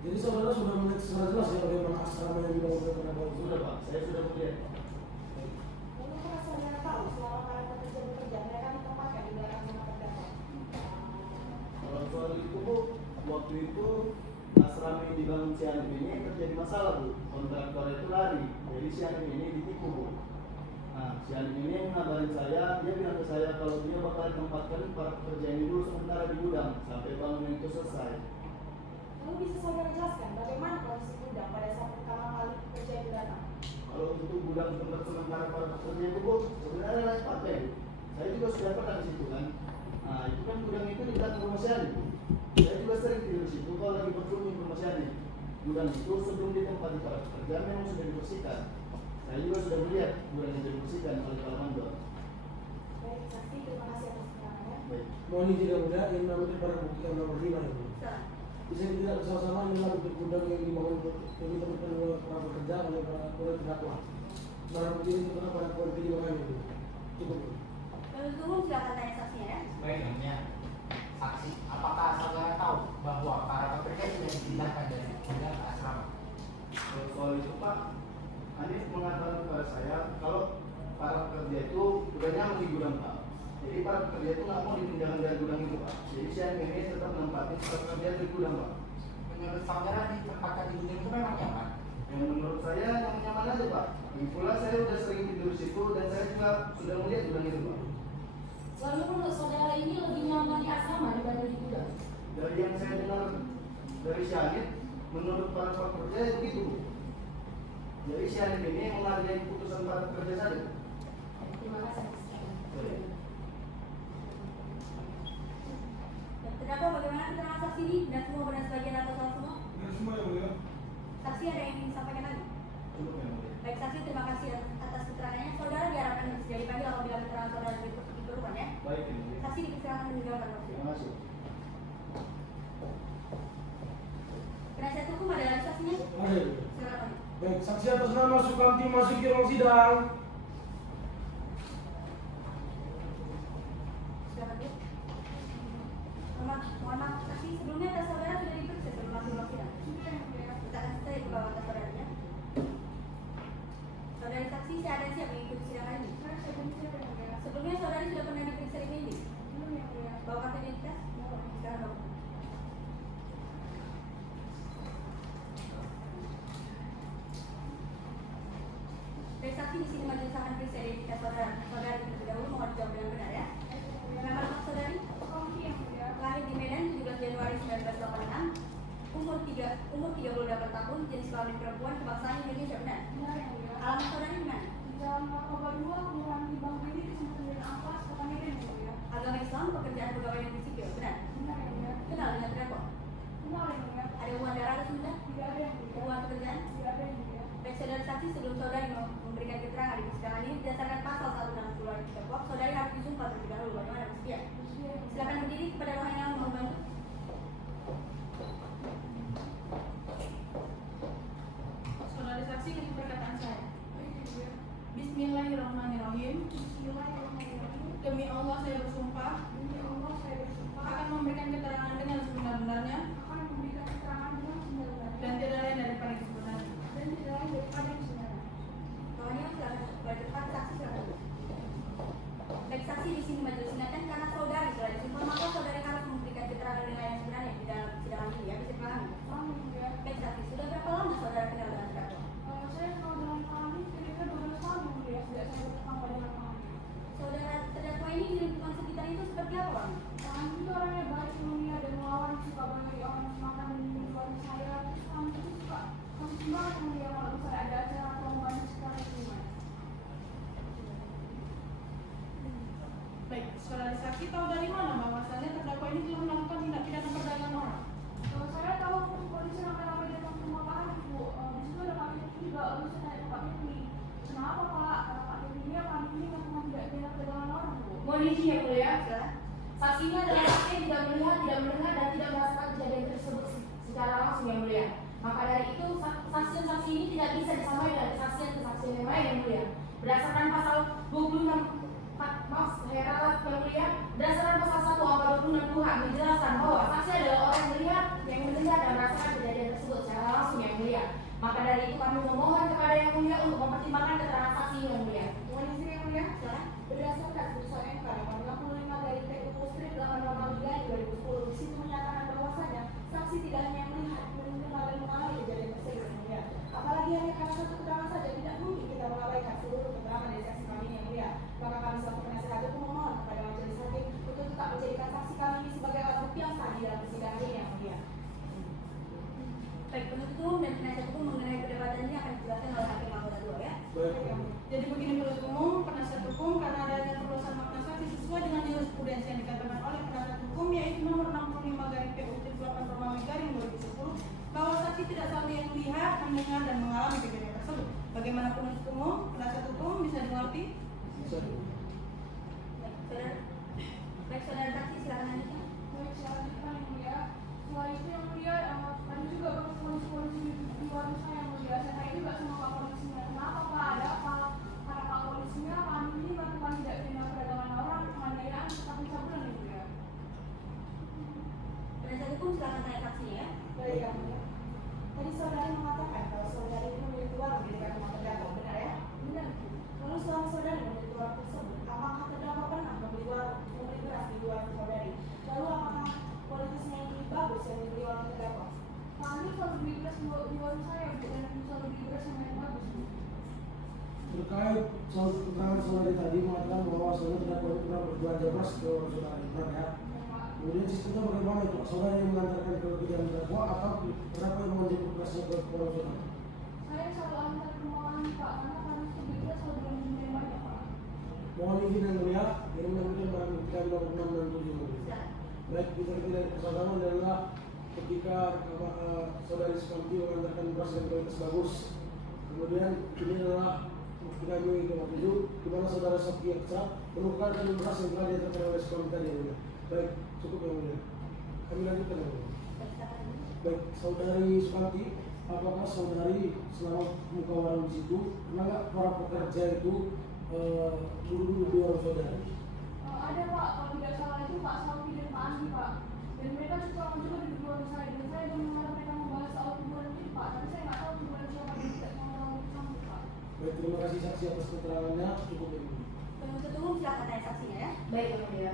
Jadi saudara sudah melihat secara jelas ya bagaimana asrama yang dibangun oleh terdakwa itu? Sudah Pak, saya sudah melihat Pak. Lalu apakah saudara tahu selama para pekerja bekerja mereka ditempatkan di daerah rumah terdakwa? Kalau soal itu Bu, waktu itu asrama yang dibangun Sianin ini terjadi masalah Bu. Kontraktor itu lari, jadi Sianin ini ditipu Bu. Nah, Sianin ini yang ngabarin saya, dia bilang ke saya kalau dia bakal tempatkan para pekerja ini dulu sementara di gudang sampai bangunan itu selesai. Lalu bisa saudara jelaskan bagaimana kondisi gudang pada saat pertama kali pekerja itu datang? Kalau untuk gudang tempat sementara para pekerja itu Bu, sebenarnya layak pakai Bu. Saya juga sudah pernah di situ kan. Nah, itu kan gudang itu di belakang rumah Sianin Bu. Saya juga sering tidur di situ kalau lagi berkunjung ke rumah Sianin. Gudang itu sebelum ditempati para pekerja memang sudah dibersihkan. Saya juga sudah melihat gudang yang dibersihkan oleh para mandor. Baik, saksi terima kasih atas keterangannya. Baik. Mohon izin yang mulia, ini namanya para bukti yang nomor 5 ya mulia. Silakan. Bisa kita bersama-sama inilah bentuk gudang yang dibangun untuk yang ditemukan oleh para pekerja oleh terdakwa. Barang bukti ini terkena pada poin 5 ini Bu. Cukup Bu. Penuntut umum silakan tanya saksinya ya. Baik, yang mulia. Saksi, apakah saudara tahu bahwa para pekerja sudah dipindahkan dari gudang ke asrama? Kalau soal itu Pak, Hanif mengatakan kepada saya kalau para pekerja itu udah nyaman di gudang Pak. Jadi para pekerja itu nggak mau dipindahkan dari gudang itu Pak. Jadi saya ini tetap menempatin para pekerja di gudang Pak. Menurut saudara ditempatkan di gudang itu memang nyaman? Yang menurut saya nyaman aja Pak. Pula saya udah sering tidur di situ dan saya juga sudah melihat gudang itu Pak. Lalu menurut saudara ini lebih nyaman di asrama dibanding di gudang? Dari yang saya dengar dari Sianin, menurut para pekerja itu begitu Bu. Jadi Sianin ini menghargai keputusan para pekerja saja. Terima kasih. Baik. Terdakwa bagaimana keterangan saksi ini dan semua benar sebagian atau salah semua? Dan semua yang mulia. Saksi ada yang ingin disampaikan lagi? Cukup yang mulia. Baik saksi, terima kasih atas keterangannya. Saudara diharapkan bisa dipanggil apabila keterangan saudara diperlukan ya. Baik yang mulia. Saksi dipersilakan meninggalkan waktu. Terima kasih. Penasihat hukum ada lagi saksinya? Ada ya Bu. Silakan. Baik, saksi atas nama Sukamti masuki ruang sidang. Silakan Bu. Mohon maaf saksi, sebelumnya atas saudara sudah diperiksa sebelum masuk ruang sidang. Kita akan saya ke bawah atas saudaranya. Saudari saksi, saya ada siap mengikuti sidang hari ini. Sebelumnya saudari sudah pernah diperiksa di ini. Bawa kartu identitas? Sekarang bawa. Baik saksi, di sini majelis akan periksa identitas saudara. Saudari terlebih dahulu mohon jawab dengan benar ya. Nama lengkap saudari? Lahir di Medan 17 Januari 1986. Umur 38 tahun, jenis kelamin perempuan, kebangsaan Indonesia, benar? Alamat saudari di mana? Agama Islam, pekerjaan pegawai negeri sipil, benar? Kenal dengan terdakwa? Ada hubungan darah atau sebentar? Hubungan pekerjaan? Baik saudara saksi, sebelum saudari memberikan keterangan di persidangan ini berdasarkan pasal 160 ayat 3 KUHP, saudari harus disumpah terlebih dahulu. Bagaimana bersedia? Silakan berdiri kepada orang yang mau membantu. Saudara saksi ini perkataan saya. Bismillahirrahmanirrahim. Demi Allah saya bersumpah akan memberikan keterangan dengan sebenar-benarnya dan tidak lain daripada yang sebenarnya. Bawahnya silakan bagi depan saksi silakan. Baik saksi, di sini majelis ingatkan karena saudari telah disumpah maka saudari harus memberikan keterangan dengan yang sebenarnya di dalam persidangan ini ya, bisa dipahami. Baik saksi, sudah berapa lama saudara kenal dengan terdakwa? Saudara terdakwa ini di lingkungan sekitar itu terdakwa? Kami itu orangnya baik, mulia dan melawan, suka bagi orang makan di luar saya. Terus kami itu suka konsumsi banget mulia kalau misalnya ada acara atau banyak sekali di rumah. Baik, saudari saksi tahu dari mana bahwasannya terdakwa ini telah melakukan tindak pidana perdagangan orang? Saya tahu polisi ramai-ramai datang ke rumah Pak Arif, Bu. Di situ ada Pak Firly juga, lalu saya tanya ke Pak Firly, kenapa Pak? Kata Pak Firly, ya Pak Firly melakukan tindak pidana perdagangan orang, Bu. Mohon izin ya mulia. Saksi ini adalah saksi yang tidak melihat, tidak mendengar, dan tidak merasakan kejadian tersebut secara langsung yang mulia. Maka dari itu saksi ini tidak bisa disamakan dengan kesaksian yang lain yang mulia. Berdasarkan pasal 26 saya ralat yang mulia, berdasarkan pasal 1 angka 26 KUH menjelaskan bahwa saksi adalah orang yang melihat, yang mendengar dan merasakan kejadian tersebut secara langsung yang mulia. Maka dari itu kami memohon kepada yang mulia untuk mempertimbangkan keterangan saksi yang mulia. Mohon izin yang mulia, berdasarkan putusan MK nomor 65 dari PUU Strip 883 2010, di situ menyatakan bahwasanya saksi tidak hanya melihat, mendengar dan mengalami kejadian tersebut yang mulia. Apalagi hanya karena satu keterangan saja, tidak mungkin kita mengabaikan seluruh keterangan dari saksi kami yang mulia. Maka kami selaku penasehat hukum memohon kepada majelis hakim untuk tetap menjadikan saksi kami ini sebagai alat bukti yang sah di dalam persidangan ini yang mulia. Baik, penuntut umum dan penasihat hukum mengenai perdebatan ini akan dijelaskan oleh hakim anggota 2 ya. Baik. Jadi begini penuntut umum, penasihat hukum karena adanya perluasan makna saksi sesuai dengan jurisprudensi yang dikatakan oleh penasihat hukum yaitu nomor 65 garing PU 8 Romawi garing 2010 bahwa saksi tidak selalu yang melihat, mendengar dan mengalami kejadian tersebut. Bagaimana penuntut umum, penasihat hukum bisa dimengerti? Bisa. Baik, saudara saksi silakan lanjutkan. Baik, saya lanjutkan yang mulia. Setelah itu yang mulia, tadi juga polisi di warung saya yang mulia. Saya tanya juga sama Pak polisinya, kenapa Pak ada apa? Kata Pak polisinya, kami ini melakukan tindak pidana perdagangan orang, penganiayaan, serta pencabulan yang mulia. Penasihat hukum silakan tanya saksinya ya. Baik, yang mulia. Tadi saudari mengatakan kalau saudari ini memiliki warung di dekat rumah terdakwa, benar ya? Benar. Lalu selama saudari memiliki warung tersebut, apakah terdakwa pernah membeli beras di luar saudari? Lalu apakah kualitasnya yang lebih bagus yang dibeli warung terdakwa? Kami selalu beli beras di warung saya, Bu, dan selalu beli beras yang bagus, Bu. Terkait soal keterangan saudari tadi mengatakan bahwa saudara terdakwa itu pernah berbelanja beras ke saudara, benar ya? Kemudian sistemnya bagaimana itu? Saudara yang mengantarkan ke kejadian terdakwa atau terdakwa yang menjemput berasnya ke orang saudara? Saya selalu antar ke rumah kami, Pak, karena kami itu beli beras selalu dengan jumlah yang banyak, Pak. Mohon izin yang mulia, ini menunjukkan barang bukti kami nomor 6 dan 7 mulia. Baik, kita dari persidangan adalah ketika saudari Sukamti mengantarkan beras yang kualitas bagus. Kemudian ini adalah bukti kami nomor 7, di mana saudara Sofi Aksa menukarkan beras yang telah diantarkan oleh Sukamti tadi yang mulia. Baik, cukup yang mulia. Kami lanjutkan yang mulia. Baik, saudari Sukamti, apakah saudari selama muka warung di situ, pernah nggak para pekerja itu duduk di warung saudari? Ada, Pak, kalau tidak salah itu Pak Sofi dan Pak Andi, Pak. Dan mereka juga juga di warung saya, dan saya belum mendengar mereka membahas soal kuburan itu, Pak. Tapi saya nggak tahu kuburan siapa yang tidak mau bersama, Pak. Baik, terima kasih saksi atas keterangannya. Cukup yang mulia. Penuntut umum silakan tanya saksinya ya. Baik yang mulia.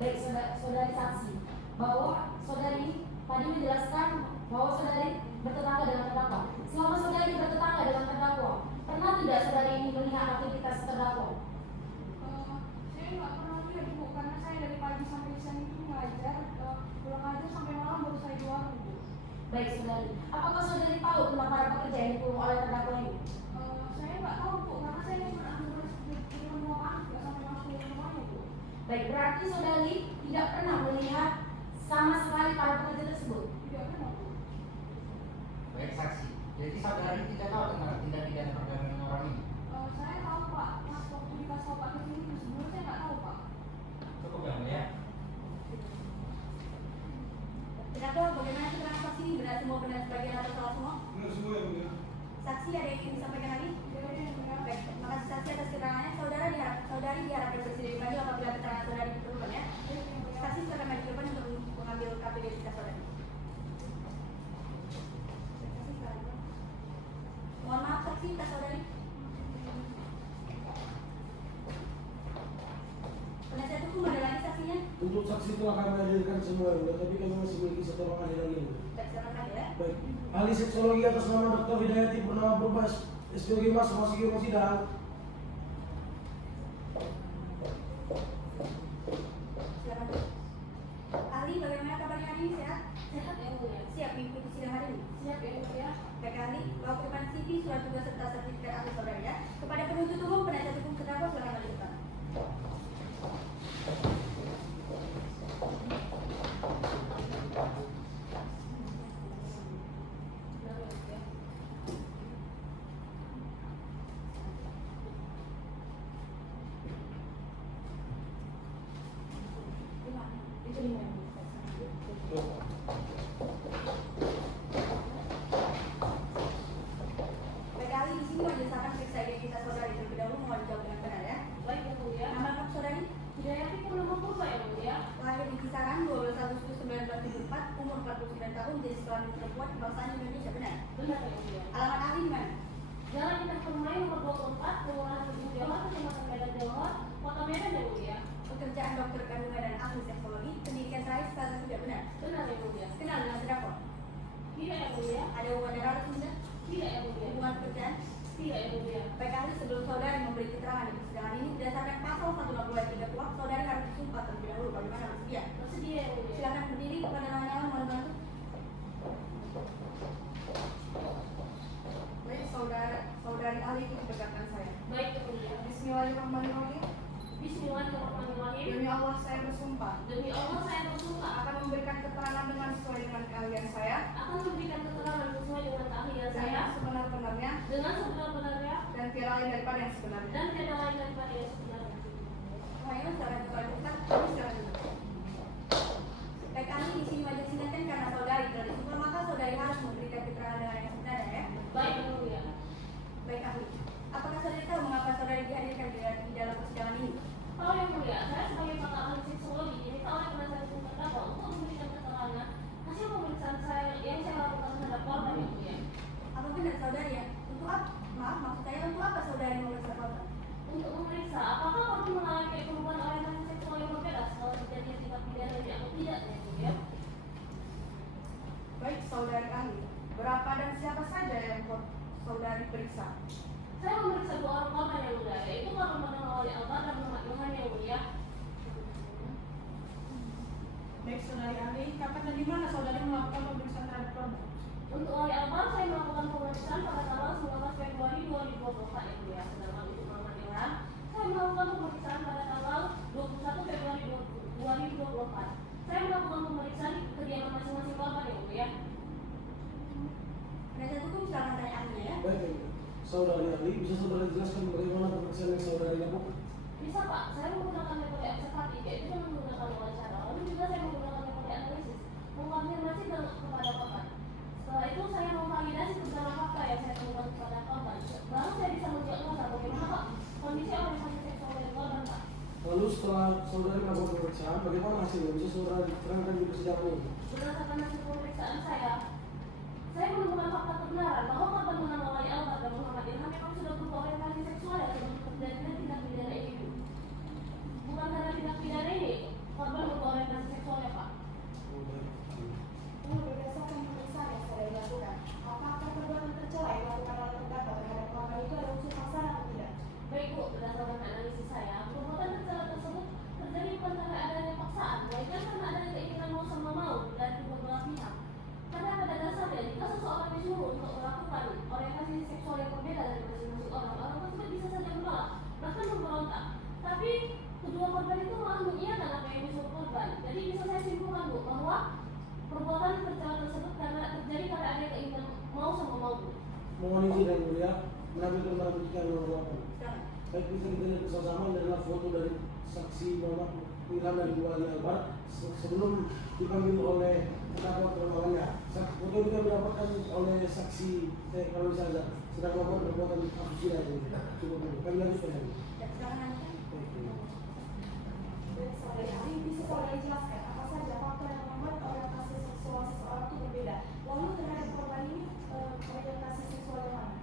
Baik saudari saksi bahwa saudari tadi menjelaskan bahwa saudari bertetangga dengan terdakwa. Selama saudari bertetangga dengan terdakwa, pernah tidak saudari ini melihat aktivitas terdakwa? Saya nggak pernah lihat, Bu, karena saya dari pagi sampai siang itu ngajar, pulang aja sampai malam baru saya di warung, Bu. Baik saudari, apakah saudari tahu tentang para pekerja yang dikurung oleh terdakwa ini? Saya nggak tahu, Bu, karena saya cuma ambil di rumah Pak, nggak sampai masuk ke rumahnya, Bu. Baik, berarti saudari tidak pernah melihat sama sekali para pekerja tersebut? Tidak pernah, Bu. Baik saksi, jadi saudari tidak tahu tentang tindak pidana perdagangan orang ini? Saya tahu, Pak, pas waktu dikasih tahu Pak kesini, sebelumnya saya nggak tahu, Pak. Cukup yang mulia. Terdakwa, bagaimana keterangan saksi ini benar semua benar sebagian atau salah semua? Benar semua yang mulia. Saksi ada yang ingin disampaikan lagi? Tidak ada yang benar. Baik, terima kasih saksi atas keterangannya. Saudari diharapkan bersedia maju apabila keterangan saudari diperlukan ya. Saksi silakan maju ke depan untuk mengambil kartu identitas saudari. Saksi silakan. Mohon maaf saksi, tas saudari. Penasihat hukum ada lagi saksinya? Untuk saksi telah kami hadirkan semua, tapi kami masih memiliki satu orang ahli lagi. Baik, silakan lagi ya. Baik, ahli seksologi atas nama Dr. Hidayati bernama berubah SPOG Mas masih sidang. Silakan. Sehat yang mulia. Siap mengikuti sidang hari ini? Siap yang mulia. Baik ahli, bahwa depan CV, surat tugas serta sertifikat ahli saudara ya. Kepada penuntut umum, penasihat hukum terdakwa silakan maju depan. Baik ahli, di sini majelis akan periksa identitas saudari terlebih dahulu, mohon dijawab dengan benar ya. Baik yang mulia. Nama lengkap saudari? Hidayati Purnama Purba yang mulia. Lahir di kisaran 12 Agustus 1974, umur 49 tahun, jenis kelamin perempuan, kebangsaan Indonesia, benar? Benar yang mulia. Alamat ahli di mana? Jalan Indah Permai nomor 24, Kelurahan Kedung Jawa, Kecamatan Medan Jawa, Kota Medan yang mulia. Pekerjaan dokter kandungan dan ahli seksologi, pendidikan terakhir sekarang tidak benar? Benar yang mulia. Kenal dengan terdakwa? Tidak yang mulia. Ada hubungan darah sebenarnya? Tidak yang mulia. Hubungan pekerjaan? Tidak yang mulia. Baik ahli, sebelum saudari memberi keterangan di persidangan ini, berdasarkan pasal 162 kuhap, saudari harus disumpah terlebih dahulu. Bagaimana bersedia? Bersedia yang mulia. Silakan berdiri kepada lanyala, mohon bantu. Baik, saudari ahli itu dekatkan saya. Baik yang mulia. Bismillahirrahmanirrahim. Bismillahirrahmanirrahim. Demi Allah saya bersumpah Demi Allah saya bersumpah akan memberikan keterangan dengan sesuai dengan keahlian saya akan memberikan keterangan sesuai dengan keahlian saya dengan sebenar-benarnya dengan sebenar-benarnya dan tiada lain daripada yang sebenarnya. dan tiada lain daripada yang sebenarnya. Semuanya silakan dilanjutkan. Kami silakan duduk. Baik ahli, di sini majelis ingatkan karena saudari telah disumpah, maka saudari harus memberikan keterangan dengan yang sebenarnya ya. Baik yang mulia. Baik ahli, apakah saudari tahu mengapa saudari dihadirkan di dalam persidangan ini? Tahu yang mulia, saya sebagai pakar ahli seksologi diminta oleh penasihat hukum terdakwa untuk memberikan keterangan hasil pemeriksaan saya yang saya lakukan terhadap korban yang mulia. Apa benar saudari ya? Untuk apa? Maaf, maksud saya untuk apa saudari memeriksa korban? Untuk memeriksa apakah korban mengalami perubahan orientasi seksual yang berbeda setelah terjadinya tindak pidana atau tidak yang mulia. Baik saudari ahli, berapa dan siapa saja yang saudari periksa? Saya memeriksa dua orang korban yang mulia, yaitu korban bernama Wali Albar dan Muhammad Yohan yang mulia. Baik saudari ahli, kapan dan di mana saudari melakukan pemeriksaan terhadap korban? Untuk Wali Albar, saya melakukan pemeriksaan pada tanggal 19 Februari 2024 yang mulia. Sedangkan untuk Muhammad Yohan, saya melakukan pemeriksaan pada tanggal 21 Februari 2024. Saya melakukan pemeriksaan di kediaman masing-masing korban yang mulia. Penasihat hukum silakan tanya ahlinya ya. Baik, saudari ahli, bisa saudara jelaskan bagaimana pemeriksaan yang saudari lakukan? Bisa Pak, saya menggunakan metode observatif, yaitu dengan menggunakan wawancara. Lalu juga saya menggunakan metode analisis, mengkonfirmasi kepada korban. Setelah itu saya memvalidasi kebenaran fakta yang saya temukan kepada korban. Baru saya bisa mendiagnosa bagaimana Pak kondisi orientasi seksual dari korban Pak. Lalu setelah saudari melakukan pemeriksaan, bagaimana hasilnya? Bisa saudara terangkan di persidangan ini? Berdasarkan hasil pemeriksaan saya menemukan fakta kebenaran bahwa korban bernama Wali Albar dan Muhammad Ilham memang sudah berorientasi seksual yang sebelum terjadinya tindak pidana ini. Bukan karena tindak pidana ini, korban berorientasi seksualnya Pak. Berdasarkan pemeriksaan yang sudah dilakukan, apakah perbuatan tercela yang dilakukan oleh terdakwa terhadap korban itu ada unsur paksaan atau tidak? Baik Bu, berdasarkan analisis saya, perbuatan tercela tersebut terjadi bukan karena adanya paksaan, melainkan karena adanya keinginan mau sama mau dari kedua belah pihak. Karena pada dasarnya, jika seseorang disuruh untuk melakukan orientasi seksual yang berbeda dari masing-masing orang, orang tersebut bisa saja menolak, bahkan memberontak. Tapi kedua korban itu malah mengiyakan apa yang disuruh korban. Jadi bisa saya simpulkan Bu, bahwa perbuatan tercela tersebut karena terjadi karena ada keinginan mau sama mau Bu. Mohon izin yang mulia, menampilkan barang bukti yang nomor 8. Silakan. Baik, bisa kita lihat bersama ini adalah foto dari saksi Muhammad Ilham dan Wali Albar sebelum dipanggil oleh terdakwa permohonannya. Foto itu kami dapatkan oleh saksi kalau saja sedang melakukan perbuatan asusila ini. Cukup dulu. Kami lanjutkan ini. Ya, silakan lanjutkan. Baik saudari ahli, bisa saudari jelaskan apa saja faktor yang membuat orientasi seksual seseorang itu berbeda? Lalu terhadap korban ini orientasi seksual yang mana?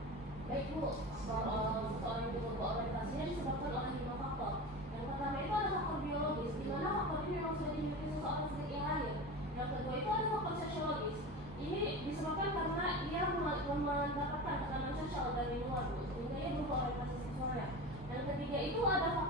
Baik Bu, seseorang yang berubah orientasinya disebabkan oleh 5 faktor. Yang pertama itu ada faktor biologis, di mana faktor ini memang sudah dimiliki seseorang sejak yang lahir. Yang kedua itu ada faktor sosiologis. Ini disebabkan karena dia mendapatkan tekanan sosial dari luar Bu, sehingga dia berubah orientasi seksualnya. Yang ketiga itu ada faktor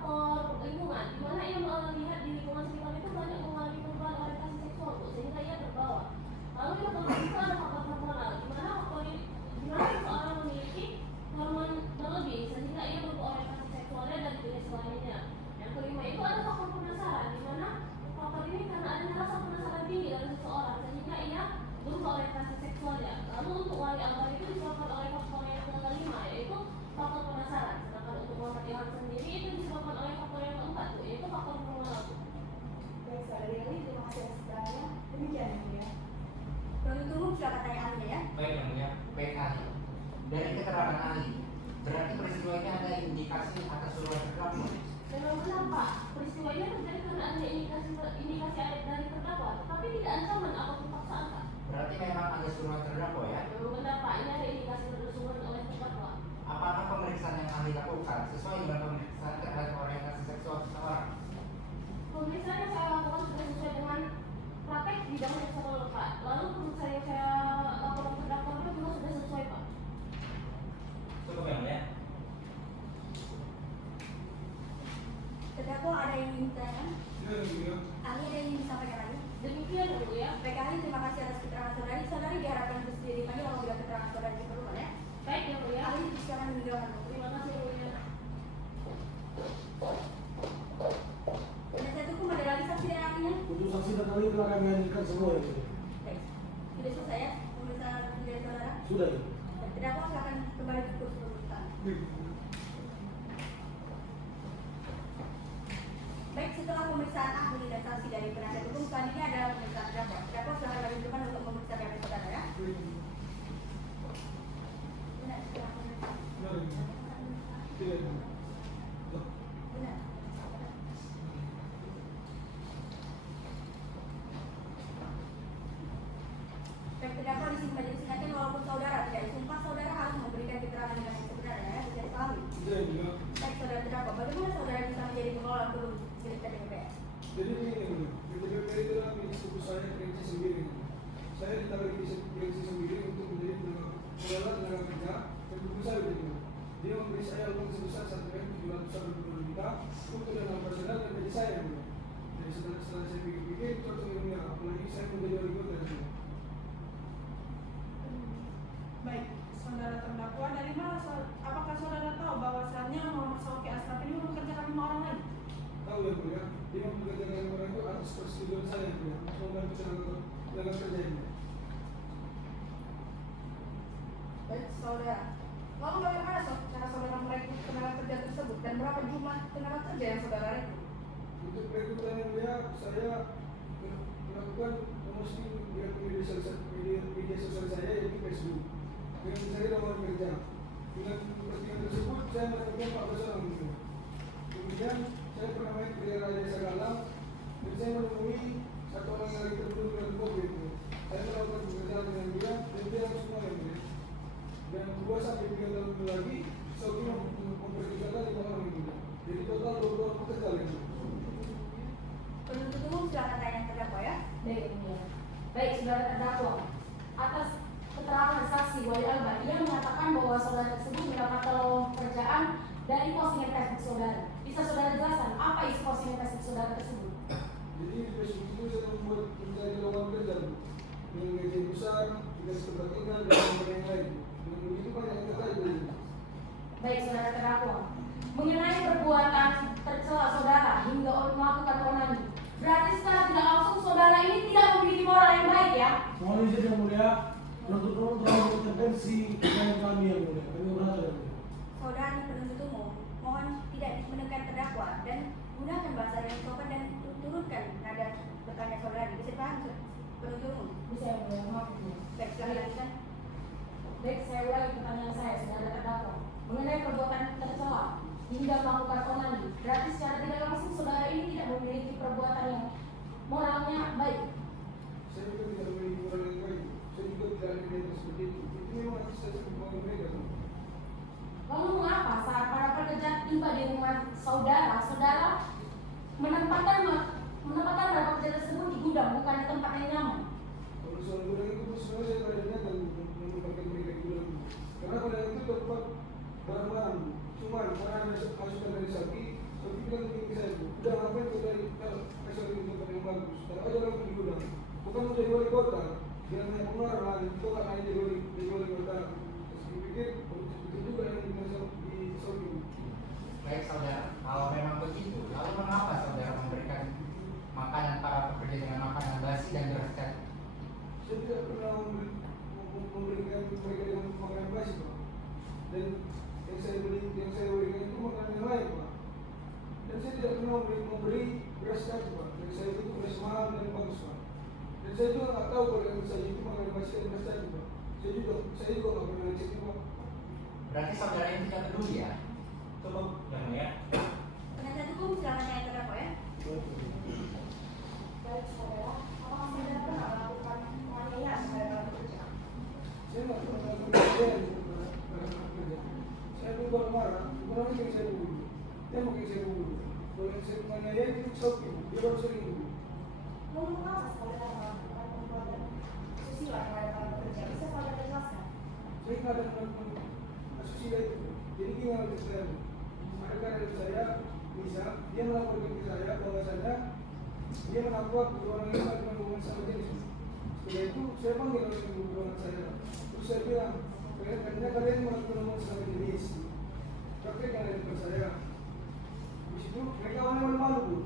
Mulia. Ahli ada yang ingin disampaikan lagi? Demikian Bu ya. Baik ahli, terima kasih atas keterangan saudari. Saudari diharapkan bersedia dipanggil apabila keterangan saudari diperlukan ya. Baik ya Bu ya. Ahli silakan meninggalkan. Terima kasih Bu ya. Penasihat hukum ada lagi saksi dan ahlinya? Untuk saksi dan ahli telah kami hadirkan semua yang mulia. Baik. Sudah selesai ya pemeriksaan penjara saudara? Sudah ya. Baik, terdakwa silakan kembali ke kursi pemeriksaan. Baik, setelah pemeriksaan ahli dan saksi dari penasihat hukum, selanjutnya adalah pemeriksaan terdakwa. Terdakwa silakan bagi depan untuk memeriksa bap saudara ya. Benar, setelah pemeriksaan. Tidak. Benar. Baik, terdakwa di sini majelis ingatkan walaupun saudara tidak disumpah, saudara harus memberikan keterangan dengan yang sebenarnya ya, bisa dipahami. Tidak, Mulia. Baik, saudara terdakwa, bagaimana saudara bisa menjadi pengelola gedung milik TPPS? Jadi begini, Mulia. PTPP itu adalah milik sepupu saya kreasi sendiri. Saya ditarik di kreasi sendiri untuk menjadi pengelola tenaga kerja dan buku saya begitu. Dia memberi saya uang sebesar 1.780 juta untuk dana operasional dan gaji saya. Mulia. Jadi setelah saya pikir-pikir, cocok ini Mulia. Apalagi saya menjadi wali kota. Mulia. Baik, saudara terdakwa, dari mana apakah saudara tahu bahwasannya Muhammad Sauki Asraf ini mempekerjakan 5 orang lain? Tahu ya Mulia, dia mempekerjakan orang itu atas persetujuan saya Mulia. Untuk membantu tenaga kerja ini. Baik, saudara. Lalu bagaimana cara saudara merekrut tenaga kerja tersebut dan berapa jumlah tenaga kerja yang saudara rekrut? Untuk rekrutan yang mulia, saya melakukan posting di akun media sosial saya yaitu Facebook. Dengan mencari lowongan kerja. Dengan postingan tersebut saya mendapatkan 14 orang mulia. Kemudian saya pernah main ke daerah Desa Galang dan saya menemui satu orang yang lagi terbunuh dengan COVID. Saya melakukan pekerjaan dengan dia dan dia langsung mulai mulia. Dan 2 sampai 3 tahun lagi, Sauki memperkerjakan 5 orang mulia. Jadi total 20 orang pekerja lagi. Penuntut umum silakan tanya terdakwa ya. Baik, Mulia. Baik, saudara terdakwa. Atas keterangan saksi Wali Alba, ia menyatakan bahwa saudara tersebut mendapatkan lowongan pekerjaan dari postingan Facebook saudara. Bisa saudara jelaskan apa isi postingan Facebook saudara tersebut? Jadi di Facebook itu saya membuat mencari lowongan kerja dengan gaji yang besar, dengan tempat tinggal dan lain-lain. Dengan begitu banyak yang terkait dengan itu. Baik, saudara terdakwa. Mengenai perbuatan tercela saudara hingga melakukan onani, berarti secara tidak langsung saudara ini tidak memiliki moral yang baik ya? Mohon izin yang mulia, penuntut umum telah mengintervensi dengan kami yang mulia. Kami berhasil yang mulia. Saudari penuntut umum, mohon tidak menekan terdakwa dan gunakan bahasa yang sopan dan turunkan nada bertanya saudari. Bisa dipahami penuntut umum? Bisa yang mulia, maaf ya. Baik, silakan lanjutkan. Baik, saya ulangi pertanyaan saya, saudara terdakwa. Mengenai perbuatan tercela hingga melakukan onani, berarti secara tidak langsung saudara ini tidak memiliki perbuatan yang moralnya baik. Saya juga tidak memiliki moral yang baik. Saya juga tidak ada niat seperti itu. Itu memang saya sebagai mereka. Lalu mengapa saat para pekerja tiba di rumah saudara, saudara menempatkan para pekerja tersebut di gudang bukan di tempat yang nyaman? Kalau soal gudang itu sebenarnya saya tidak ada niat dan menempatkan mereka di gudang. Karena gudang itu tempat barang-barang. Cuma karena ada masukan dari Sauki, Sauki bilang begini ke saya, udah ngapain kita kalau Sauki di tempat yang bagus, kalau aja langsung di gudang. Bukan menjadi wali kota, jangan hanya pengeluaran lah, itu kan hanya jadi wali kota. Terus dipikir, itu juga yang di Sauki. Baik saudara, kalau memang begitu, lalu mengapa saudara memberikan makanan para pekerja dengan makanan basi dan beras cacat? Saya tidak pernah memberikan mereka dengan makanan basi, Pak. Dan yang saya berikan itu makanan yang lain, Pak. Dan saya tidak pernah memberi beras cacat, Pak. Dan saya itu beras mahal dan bagus, Pak. Dan saya juga nggak tahu kalau yang saya itu makanan basi dan beras cacat, Pak. Saya juga nggak pernah cek itu, Pak. Berarti saudara ini tidak peduli ya? Cukup, yang mulia. Penasihat hukum silakan tanya terdakwa ya. Baik saudara, apakah saudara pernah melakukan penganiayaan terhadap para pekerja? Saya nggak pernah melakukan kerjaan dalam kerja. Saya pun kalau marah, bukan yang saya bunuh. Dia mau yang saya bunuh. Kalau yang saya menganiaya itu Sauki, dia baru sering bunuh. Lalu mengapa saudara melakukan perbuatan susila terhadap para pekerja? Bisa saudara jelaskan? Saya nggak ada melakukan asusila itu. Jadi gimana ceritanya? Ada karyawan saya, Nisa, dia melaporkan ke saya bahwasanya dia menangkap dua orang ini dengan hubungan sama jenis. Setelah itu saya panggil oleh ibu anak saya. Terus saya bilang, kayaknya kalian melakukan hubungan sama jenis. Praktekkan dari depan saya. Di situ mereka awalnya malu Bu.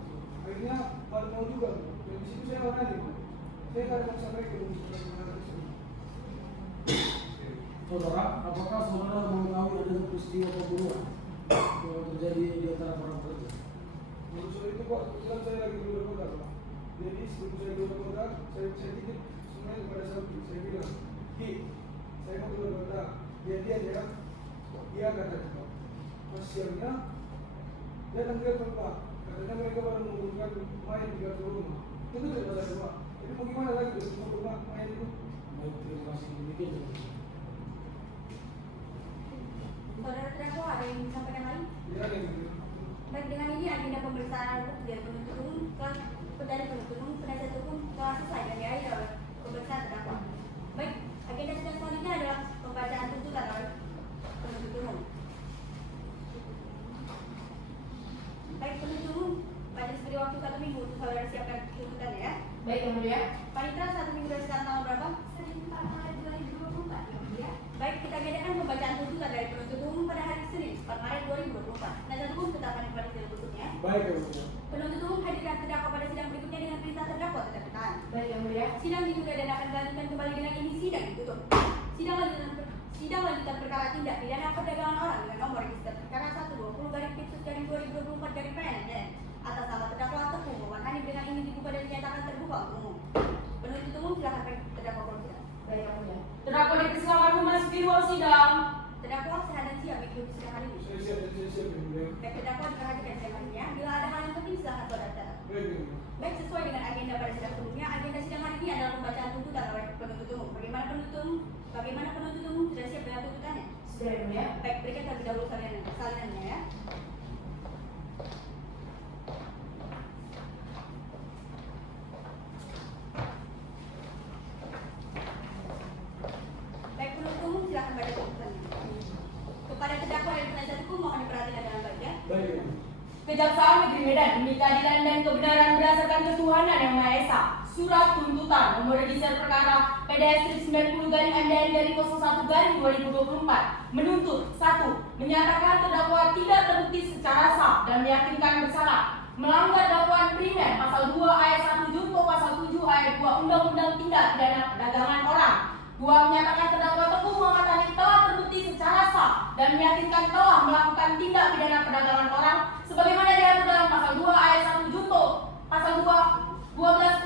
Akhirnya mau juga Bu. Dan di situ saya warnai Bu. Saya nggak ada maksa mereka untuk melakukan tersebut. Saudara, apakah saudara mengetahui adanya peristiwa pembunuhan yang terjadi di antara para pekerja? Menurut saya itu Pak, kebetulan saya lagi di luar kota Pak. Jadi sebelum saya di luar kota, saya titip semuanya kepada Sabtu. Saya bilang, Ki, saya mau keluar kota. Dia ya, dia kata Pak. Pas siangnya, dia panggil Pak. Katanya mereka baru mengumpulkan mayat di dekat rumah. Itu tidak ada Pak. Jadi mau gimana lagi untuk rumah mayat itu? Baik, terima kasih demikian. Saudara terdakwa ada yang disampaikan lagi? Ya, ada yang gitu. Baik, dengan ini agenda pemeriksaan dari penuntut umum dari penuntut umum penasihat hukum telah selesai dan diakhiri oleh pemeriksaan terdakwa. Baik, agenda sidang selanjutnya adalah pembacaan tuntutan oleh penuntut umum. Baik, penuntut umum, majelis beri waktu 1 minggu untuk saudara siapkan tuntutannya ya. Baik yang mulia. Panitra 1 minggu dari sekarang tanggal berapa? Senin 4 Maret 2024 yang mulia. Baik, kita agendakan pembacaan tuntutan dari penuntut umum pada hari Senin 4 Maret 2024. Penasihat hukum tetapkan pada sidang berikutnya. Baik, yang mulia. Penuntut umum hadirkan terdakwa pada sidang berikutnya dengan perintah terdakwa tetap ditahan. Baik yang mulia. Sidang ditunda dan akan dilanjutkan kembali dengan ini sidang ditutup. Sidang lanjutan perkara tindak pidana perdagangan orang dengan nomor register perkara 120/Pidana atas nama terdakwa Teguh Muhammad Hanif dengan ini dibuka dan dinyatakan terbuka untuk umum. Penuntut umum silakan terdakwa berbicara. Baik yang mulia. Terdakwa dipersilakan memasuki ruang sidang. Terdakwa sehat dan siap mengikuti sidang hari ini. Saya siap, yang mulia. Baik, terdakwa diperhatikan sidang hari ini ya. Bila ada hal yang penting silakan saudara catat. Baik, yang mulia. Baik, sesuai dengan agenda pada sidang sebelumnya, agenda sidang hari ini adalah pembacaan tuntutan oleh penuntut umum. Bagaimana penuntut umum sudah siap dengan tuntutannya? Sudah yang mulia. Baik, berikan terlebih dahulu salinannya ya. Baik, penuntut umum silakan baca tuntutannya. Kepada terdakwa dan penasihat hukum mohon diperhatikan dengan baik ya. Baik, yang mulia. Kejaksaan Negeri Medan demi keadilan dan kebenaran berdasarkan ketuhanan yang Maha Esa. Surat tuntutan nomor register perkara PDS 90-MDN-01-2024 menuntut 1. Menyatakan terdakwa tidak terbukti secara sah dan meyakinkan bersalah melanggar dakwaan primer pasal 2 ayat 1 junto pasal 7 ayat 2 Undang-Undang Tindak Pidana Perdagangan Orang. 2. Menyatakan terdakwa Teguh Muhammad Hanif telah terbukti secara sah dan meyakinkan telah melakukan tindak pidana perdagangan orang sebagaimana diatur dalam pasal 2 ayat 1 junto pasal 12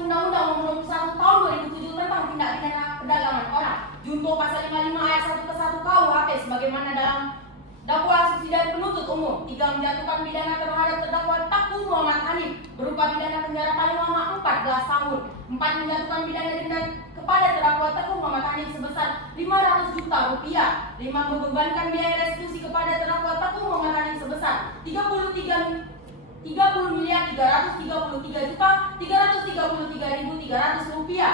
Undang-Undang Nomor 21 Tahun 2007 tentang tindak pidana perdagangan orang, junto pasal 55 ayat 1 ke 1 KUHP sebagaimana dalam dakwaan subsidiari penuntut umum. 3. Menjatuhkan pidana terhadap terdakwa Teguh Muhammad Hanif berupa pidana penjara paling lama 14 tahun. 4. Menjatuhkan pidana denda kepada terdakwa Teguh Muhammad Hanif sebesar 500 juta rupiah. 5. Membebankan biaya restitusi kepada terdakwa Teguh Muhammad Hanif sebesar 30.333.333.300 rupiah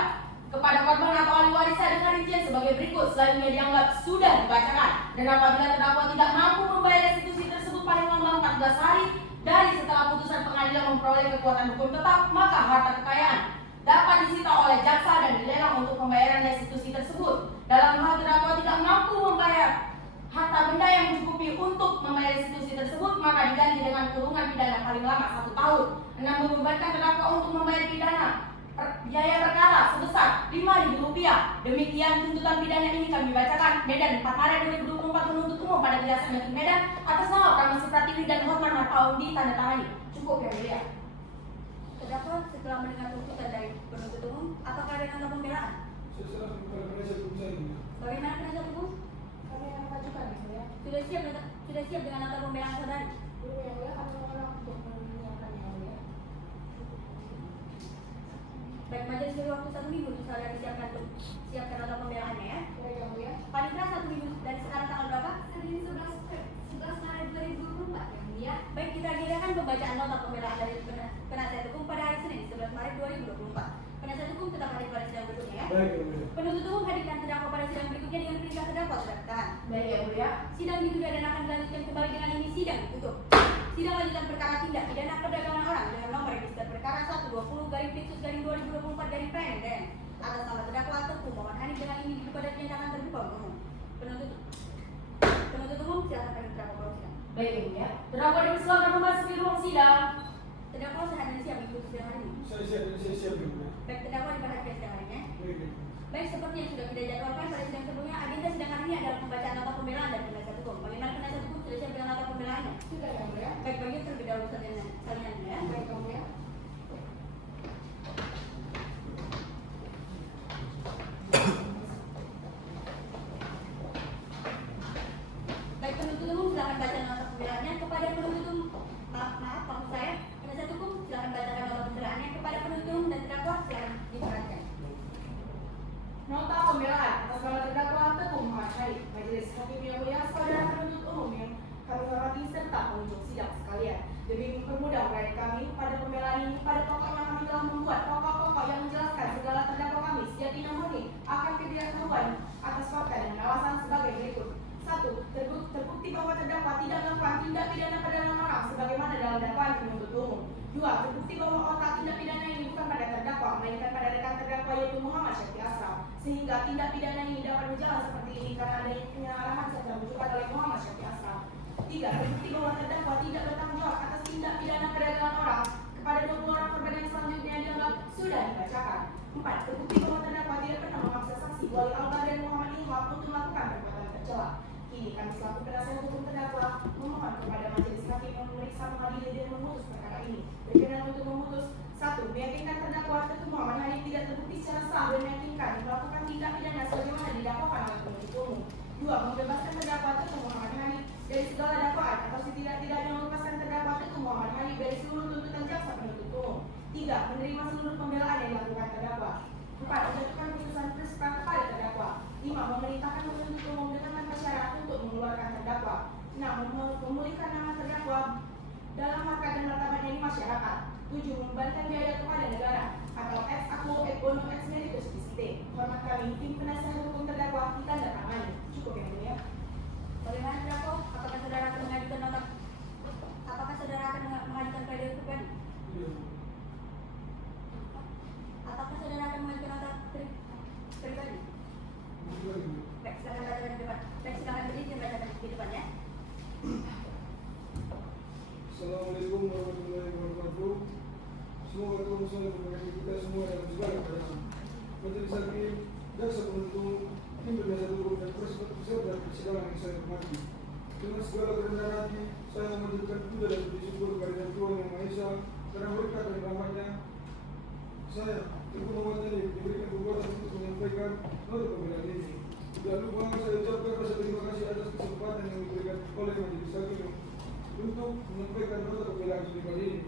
kepada korban atau ahli warisnya dengan rincian sebagai berikut. Selanjutnya dianggap sudah dibacakan, dan apabila terdakwa tidak mampu membayar restitusi tersebut paling lama 14 hari dari setelah putusan pengadilan memperoleh kekuatan hukum tetap, maka harta kekayaan dapat disita oleh jaksa dan dilelang untuk pembayaran restitusi tersebut. Dalam hal terdakwa tidak mampu membayar harta benda yang mencukupi untuk membayar restitusi tersebut, maka diganti dengan kurungan pidana paling lama 1 tahun. 6. Membebankan terdakwa untuk membayar biaya perkara sebesar Rp5.000. Demikian tuntutan pidana ini kami bacakan. Medan 4 Maret 2024 menuntut umum pada Kejaksaan Negeri Medan atas nama Pramesti Pratiwi dan Hotman Harpaun ditandatangani. Cukup yang mulia. Terdakwa setelah mendengar tuntutan dari penuntut umum, apakah ada nota pembelaan? Saya serahkan kepada penasihat hukum saya. Bagaimana penasihat hukum? Kami akan mengajukan ya. Sudah siap dengan nota pembelaan saudari? Dulu yang mulia kami menolak untuk menyiapkan yang mulia. Baik, majelis beri waktu 1 minggu untuk saudari siapkan nota pembelaannya ya. Baik yang mulia. Panitra 1 minggu dari sekarang tanggal berapa? Senin 11 Maret 2024 yang mulia. Baik, kita agendakan pembacaan nota pembelaan dari penasihat hukum pada hari Senin 11 Maret 2024. Penasihat hukum tetap hadir pada sidang berikutnya ya. Baik, yang mulia. Penuntut umum hadirkan terdakwa pada sidang berikutnya dengan perintah terdakwa sudah ditahan. Baik yang mulia. Sidang ditunda dan akan dilanjutkan kembali dengan ini sidang ditutup. Sidang lanjutan perkara tindak pidana perdagangan orang dengan nomor register perkara 120/Pidana ini kepada kenyatakan terbuka umum. Penuntut umum silakan bagi terdakwa bersidang. Baik, Ibu ya. Terdakwa dipersilakan memasuki ruang sidang. Terdakwa sehat dan siap mengikuti sidang hari ini. Saya siap dan saya siap yang mulia. Baik, terdakwa diperhatikan sidang hari ini. Baik. Baik, seperti yang sudah kita jadwalkan pada sidang sebelumnya, agenda sidang hari ini adalah pembacaan nota pembelaan dari penasihat hukum. Bagaimana penasihat hukum sudah siap dengan nota pembelaannya? Sudah yang mulia. Baik, bagi terlebih dahulu salinan ya. Baik yang mulia. Baik, penuntut umum silakan baca nota pembelaannya kepada penuntut umum. Maksud saya, penasihat hukum silakan bacakan nota pembelaannya kepada penuntut umum dan terdakwa silakan diperhatikan. Nota pembelaan atas nama terdakwa Teguh Muhammad Syahid. Majelis Hakim yang mulia, saudara penuntut umum yang kami hormati serta pengunjung sidang sekalian. Demi mempermudah klien kami pada pembelaan ini, pada pokoknya kami telah membuat pokok-pokok yang menjelaskan segala terdakwa kami sejatinya murni akan ketidaktahuan atas fakta dan alasan sebagai berikut. 1. Terbukti bahwa terdakwa tidak melakukan tindak pidana pada orang sebagaimana dalam dakwaan penuntut umum. 2. Terbukti bahwa otak tindak pidana ini bukan pada terdakwa, melainkan pada rekan terdakwa yaitu Muhammad Syafie Asram, sehingga tindak pidana ini dapat berjalan seperti ini karena adanya penyalahan serta rujukan oleh Muhammad Syafie Asram. 3. Terbukti bahwa terdakwa tidak bertanggung jawab atas tindak pidana perdagangan orang kepada 20 orang korban yang selanjutnya dianggap sudah dibacakan. 4. Terbukti bahwa terdakwa tidak pernah memaksa saksi Wali Albar dan Muhammad Ilham untuk melakukan perbuatan tercela. Kini kami selaku penasihat hukum terdakwa memohon kepada majelis hakim yang memeriksa, mengadili dan memutus perkara ini. Berkenan untuk memutus 1. Meyakinkan terdakwa Teguh Muhammad Syahid tidak terbukti secara sah dan meyakinkan melakukan tindak pidana sebagaimana didakwakan oleh penuntut umum. 2. Membebaskan terdakwa Teguh Muhammad Syahid dari segala dakwaan atau setidak-tidaknya melepaskan terdakwa Teguh Muhammad Syahid dari seluruh tuntutan jaksa penuntut umum. 3. Menerima seluruh pembelaan yang dilakukan terdakwa. 4. Menjatuhkan putusan prespa kepada terdakwa. 5. Memerintahkan penuntut umum dengan tanpa syarat untuk mengeluarkan terdakwa. 6. Memulihkan nama terdakwa dalam harkat dan martabatnya di masyarakat. 7. Membebankan biaya kepada negara atau ex aco ex bono ex meritus dicite. Hormat kami, tim penasihat hukum terdakwa ditandatangani. Cukup yang mulia. Bagaimana terdakwa? Apakah saudara akan mengajukan nota? Apakah saudara akan mengajukan pledoi hukum? Apakah saudara akan mengajukan nota pribadi? Baik, silakan bacakan di depan. Baik, silakan berdiri dan bacakan di depan ya. Assalamualaikum warahmatullahi wabarakatuh. Semoga Tuhan selalu memberkati kita semua dalam segala keadaan. Majelis hakim, jaksa penuntut, tim penasihat hukum dan peserta persidangan yang saya hormati. Dengan segala kerendahan hati, saya memanjatkan puja dan puji syukur kepada Tuhan Yang Maha Esa karena berkat dan rahmatnya saya Teguh Muhammad Syahid diberikan kekuatan untuk menyampaikan nota pembelaan ini. Tidak lupa saya ucapkan rasa terima kasih atas kesempatan yang diberikan oleh majelis hakim untuk menyampaikan nota pembelaan pribadi ini,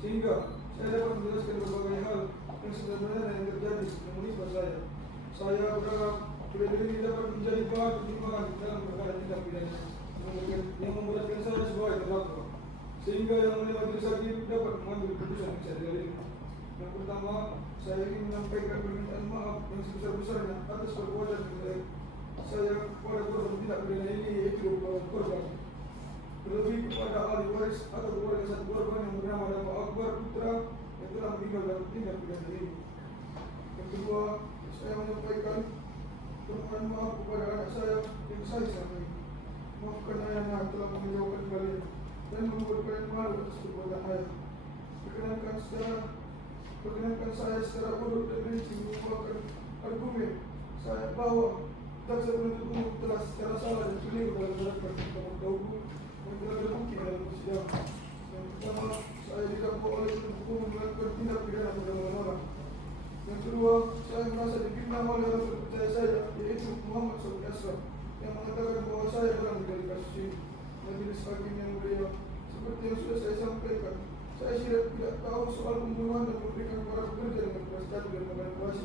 sehingga saya dapat menjelaskan berbagai hal yang sebenarnya yang terjadi yang menimpa saya. Saya berharap pledoi ini dapat menjadi bahan pertimbangan dalam perkara tindak pidana yang memberatkan saya sebagai terdakwa, sehingga yang mulia majelis hakim dapat mengambil keputusan yang saya ini. Yang pertama, saya ingin menyampaikan permintaan maaf yang sebesar-besarnya atas perbuatan saya kepada korban tindak pidana ini, yaitu korban. Terlebih kepada ahli waris atau keluarga satu korban yang bernama Dafa Akbar Putra yang telah meninggal dalam tindak pidana ini. Yang kedua, saya menyampaikan permohonan maaf kepada anak saya yang saya sayangi. Maafkan ayahnya telah mengejauhkan kalian dan membuat kalian malu atas perbuatan ayah. Perkenankan saya secara urut dan rinci mengumpulkan argumen saya bahwa jaksa penuntut umum telah secara salah dan keliru dalam menerapkan hukum tauku yang telah terbukti dalam persidangan. Yang pertama, saya didakwa oleh penuntut umum melakukan tindak pidana perdagangan orang. Yang kedua, saya merasa difitnah oleh orang terpercaya saya, yaitu Muhammad Syafie Asram, yang mengatakan bahwa saya orang dari kasus ini. Majelis hakim yang mulia, seperti yang sudah saya sampaikan, saya tidak tahu soal pembunuhan dan memberikan para pekerja dengan keras hati dan manipulasi.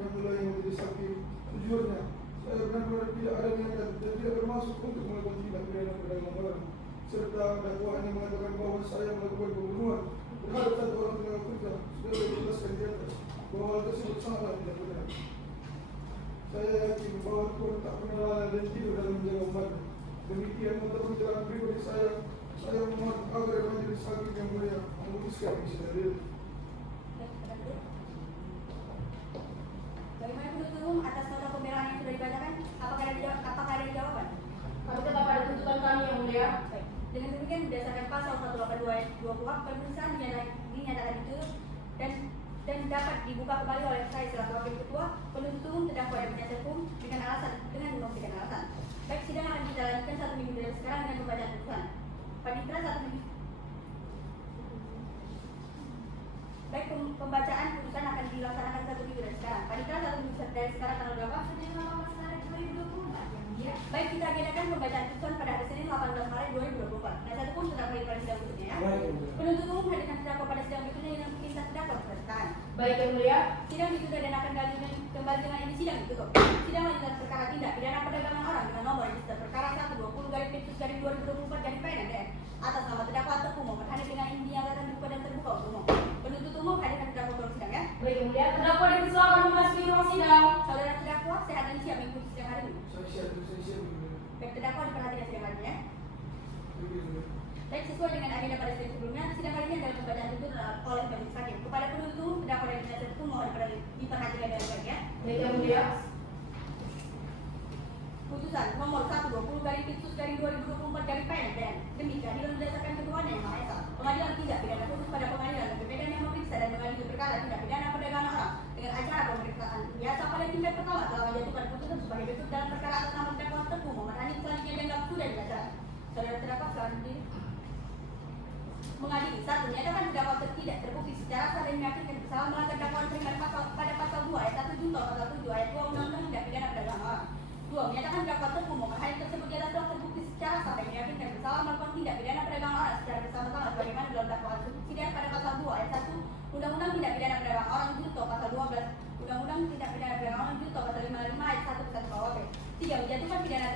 Yang mulai majelis hakim, sejujurnya, saya benar-benar tidak ada niatan dan tidak bermaksud untuk melakukan tindak pidana perdagangan orang. Serta dakwaan yang mengatakan bahwa saya melakukan pembunuhan terhadap satu orang tenaga kerja sudah dijelaskan di atas bahwa hal tersebut sangatlah tidak benar. Saya yakin bahwa Tuhan tak pernah lalai dan tidur dalam menjaga umatnya. Demikian nota pembelaan pribadi saya memohon agar majelis hakim yang mulia memutuskan isi dalil. Bagaimana penuntut umum atas nota dapat dibuka kembali oleh saya selaku wakil ketua, penuntut umum, terdakwa dan penasihat hukum dengan memberikan alasan. Baik, sidang akan kita lanjutkan 1 minggu dari sekarang dengan pembacaan putusan. Panitera 1 minggu. Baik, pembacaan putusan akan dilaksanakan 1 minggu dari sekarang. Panitera 1 minggu dari sekarang tanggal berapa? Senin 18 Maret 2024 yang mulia. Baik, kita agendakan pembacaan putusan pada hari Senin 18 Maret 2024. Penasihat hukum tetap hadir pada sidang berikutnya ya. Baik, Yang Mulia. Penuntut umum hadirkan terdakwa pada sidang berikutnya dengan kisah terdakwa bersamaan. Baik Yang Mulia. Sidang ditunda dan akan kembali dengan ini sidang ditutup. Sidang lanjutan perkara tindak pidana perdagangan orang dengan nomor register perkara 120/P/2024/PNDN atas nama terdakwa Teguh Muhammad Hanif dengan ini dinyatakan dibuka dan terbuka untuk umum. Penuntut umum hadirkan terdakwa ke ruang sidang ya. Baik Yang Mulia. Terdakwa dipersilakan memasuki ruang sidang. Saudara terdakwa sehat dan siap mengikuti sidang hari ini. Saya siap, Yang Mulia. Baik, terdakwa diperhatikan sidang hari ini ya. Baik, Yang Mulia. Baik, sesuai dengan agenda pada sidang sebelumnya, sidang hari ini adalah pembacaan tuntutan oleh majelis hakim. Kepada penuntut umum, terdakwa dan penasihat hukum mohon diperhatikan dengan baik ya. Baik Yang Mulia. Putusan nomor 120/P/2024/PNDN demi keadilan berdasarkan ketuhanan yang Maha Esa. Pengadilan tindak pidana khusus pada pengadilan negeri Medan yang memeriksa dan mengadili perkara tindak pidana perdagangan orang dengan acara pemeriksaan biasa pada tingkat pertama telah menjatuhkan putusan sebagai berikut dalam perkara atas nama terdakwa Teguh Muhammad Hanif selanjutnya dianggap sudah dibacakan. Saudara terdakwa selanjutnya mengadili 1. Menyatakan terdakwa tidak terbukti secara sah dan meyakinkan bersalah melanggar dakwaan pada pasal 2 ayat 1 junto pasal 7 ayat 2 Undang-Undang Tindak Pidana Perdagangan Orang. 2. Menyatakan terdakwa Teguh Muhammad Hanif tersebut jelas telah terbukti secara sah dan meyakinkan bersalah melakukan tindak pidana perdagangan orang secara bersama-sama sebagaimana dalam dakwaan subsidiar pada pasal 2 ayat 1 Undang-Undang Tindak Pidana Perdagangan Orang junto pasal 12 Undang-Undang Tindak Pidana Perdagangan Orang junto pasal 55 ayat 1 KUHP. 3. Menjatuhkan pidana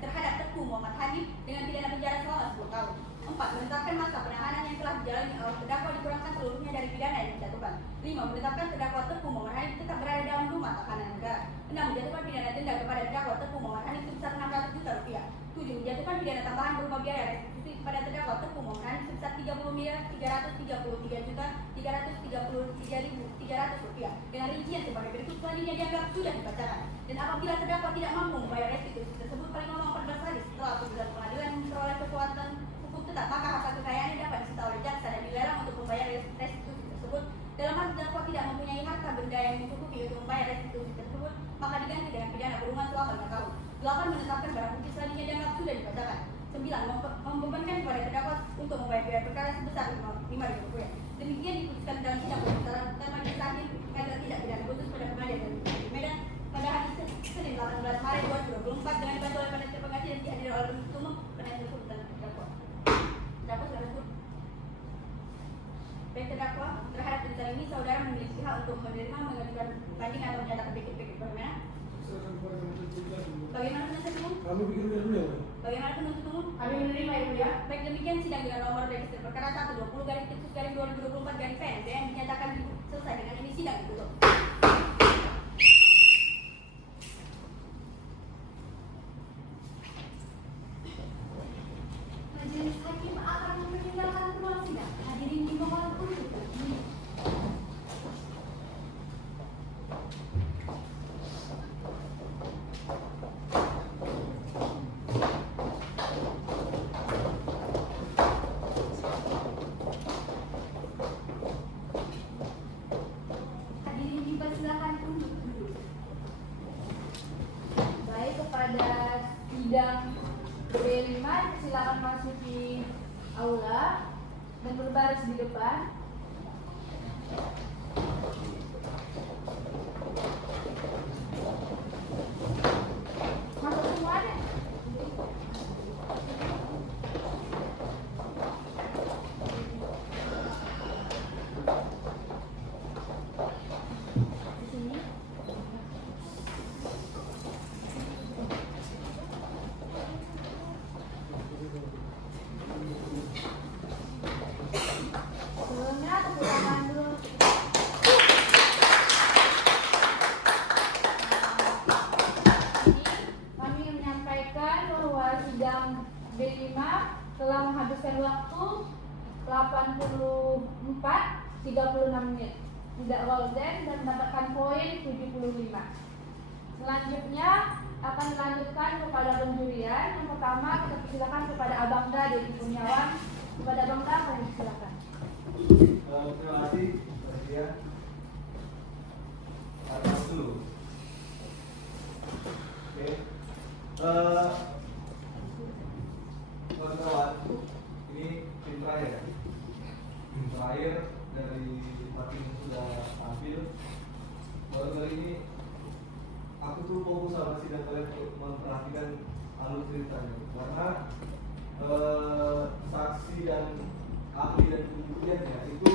terhadap Teguh Muhammad Hanif dengan pidana penjara selama 10 tahun. 4. Menetapkan masa penahanan yang telah dijalani oleh terdakwa dikurangkan seluruhnya dari pidana yang dijatuhkan. 5. Menetapkan terdakwa Teguh Muhammad Hanif tetap berada dalam rumah tahanan negara. 6. Menjatuhkan pidana denda kepada terdakwa Teguh Muhammad Hanif sebesar Rp600 juta. 7. Menjatuhkan pidana tambahan berupa biaya restitusi kepada terdakwa Teguh Muhammad Hanif sebesar Rp30.333.333.300 dengan rincian sebagai berikut selanjutnya dianggap sudah dibacakan. Dan apabila terdakwa tidak mampu membayar restitusi tersebut paling lama 14 hari setelah putusan pengadilan memperoleh kekuatan hukum tetap, maka harta kekayaannya dapat disita oleh jaksa dan dilarang untuk membayar restitusi tersebut. Dalam hal terdakwa tidak mempunyai harta benda yang mencukupi untuk membayar restitusi tersebut, maka diganti dengan pidana kurungan selama 5 tahun. 8. Menetapkan barang bukti selanjutnya dianggap sudah dibacakan. 9. Membebankan kepada terdakwa untuk membayar biaya perkara sebesar Rp5.000. Demikian diputuskan dalam sidang pembicaraan majelis hakim pengadilan tindak pidana khusus pada pengadilan negeri Medan pada hari Senin 18 Maret 2024 dengan dibantu oleh panitia pengadilan dan dihadiri oleh penuntut umum, penasihat hukum dan terdakwa. Terdakwa silakan sebut. Baik, terdakwa terhadap putusan ini saudara memiliki pihak untuk menerima, mengajukan banding atau menyatakan pikir-pikir bagaimana? Silakan kepada penuntut umum. Bagaimana penasihat hukum? Kami pikir-pikir dulu ya, Mulia. Bagaimana penuntut umum? Kami menerima Yang Mulia. Baik, demikian sidang dengan nomor register perkara 120/P/2024/PNDN dinyatakan selesai. Dengan ini sidang ditutup. Majelis hakim akan meninggalkan ruang sidang. Hadirin dimohon untuk berdiri. Hadirin dipersilakan untuk duduk. Baik, kepada sidang B5 silakan masuki aula dan berbaris di depan. Masuk semua deh. Di sini. Sebelumnya tepuk tangan dulu. Ini kami menyampaikan bahwa sidang B5 telah menghabiskan waktu 84:36 menit, tidak golden dan mendapatkan poin 75. Selanjutnya akan dilanjutkan kepada penjurian. Yang pertama kita persilakan kepada Abang Da Dedi Kurniawan. Kepada Abang Da, kami silakan. Terima kasih, Mbak Tia. Kawan-kawan, ini tim terakhir dari hakim yang sudah tampil. Baru kali ini aku tuh fokus sama sidang kalian untuk memperhatikan alur ceritanya, karena saksi dan ahli dan pembuktiannya itu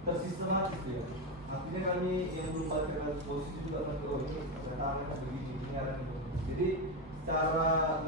tersistematis ya. Artinya kami yang belum pada posisi juga kan, oh ini ternyata begini, ini ada ini. Jadi secara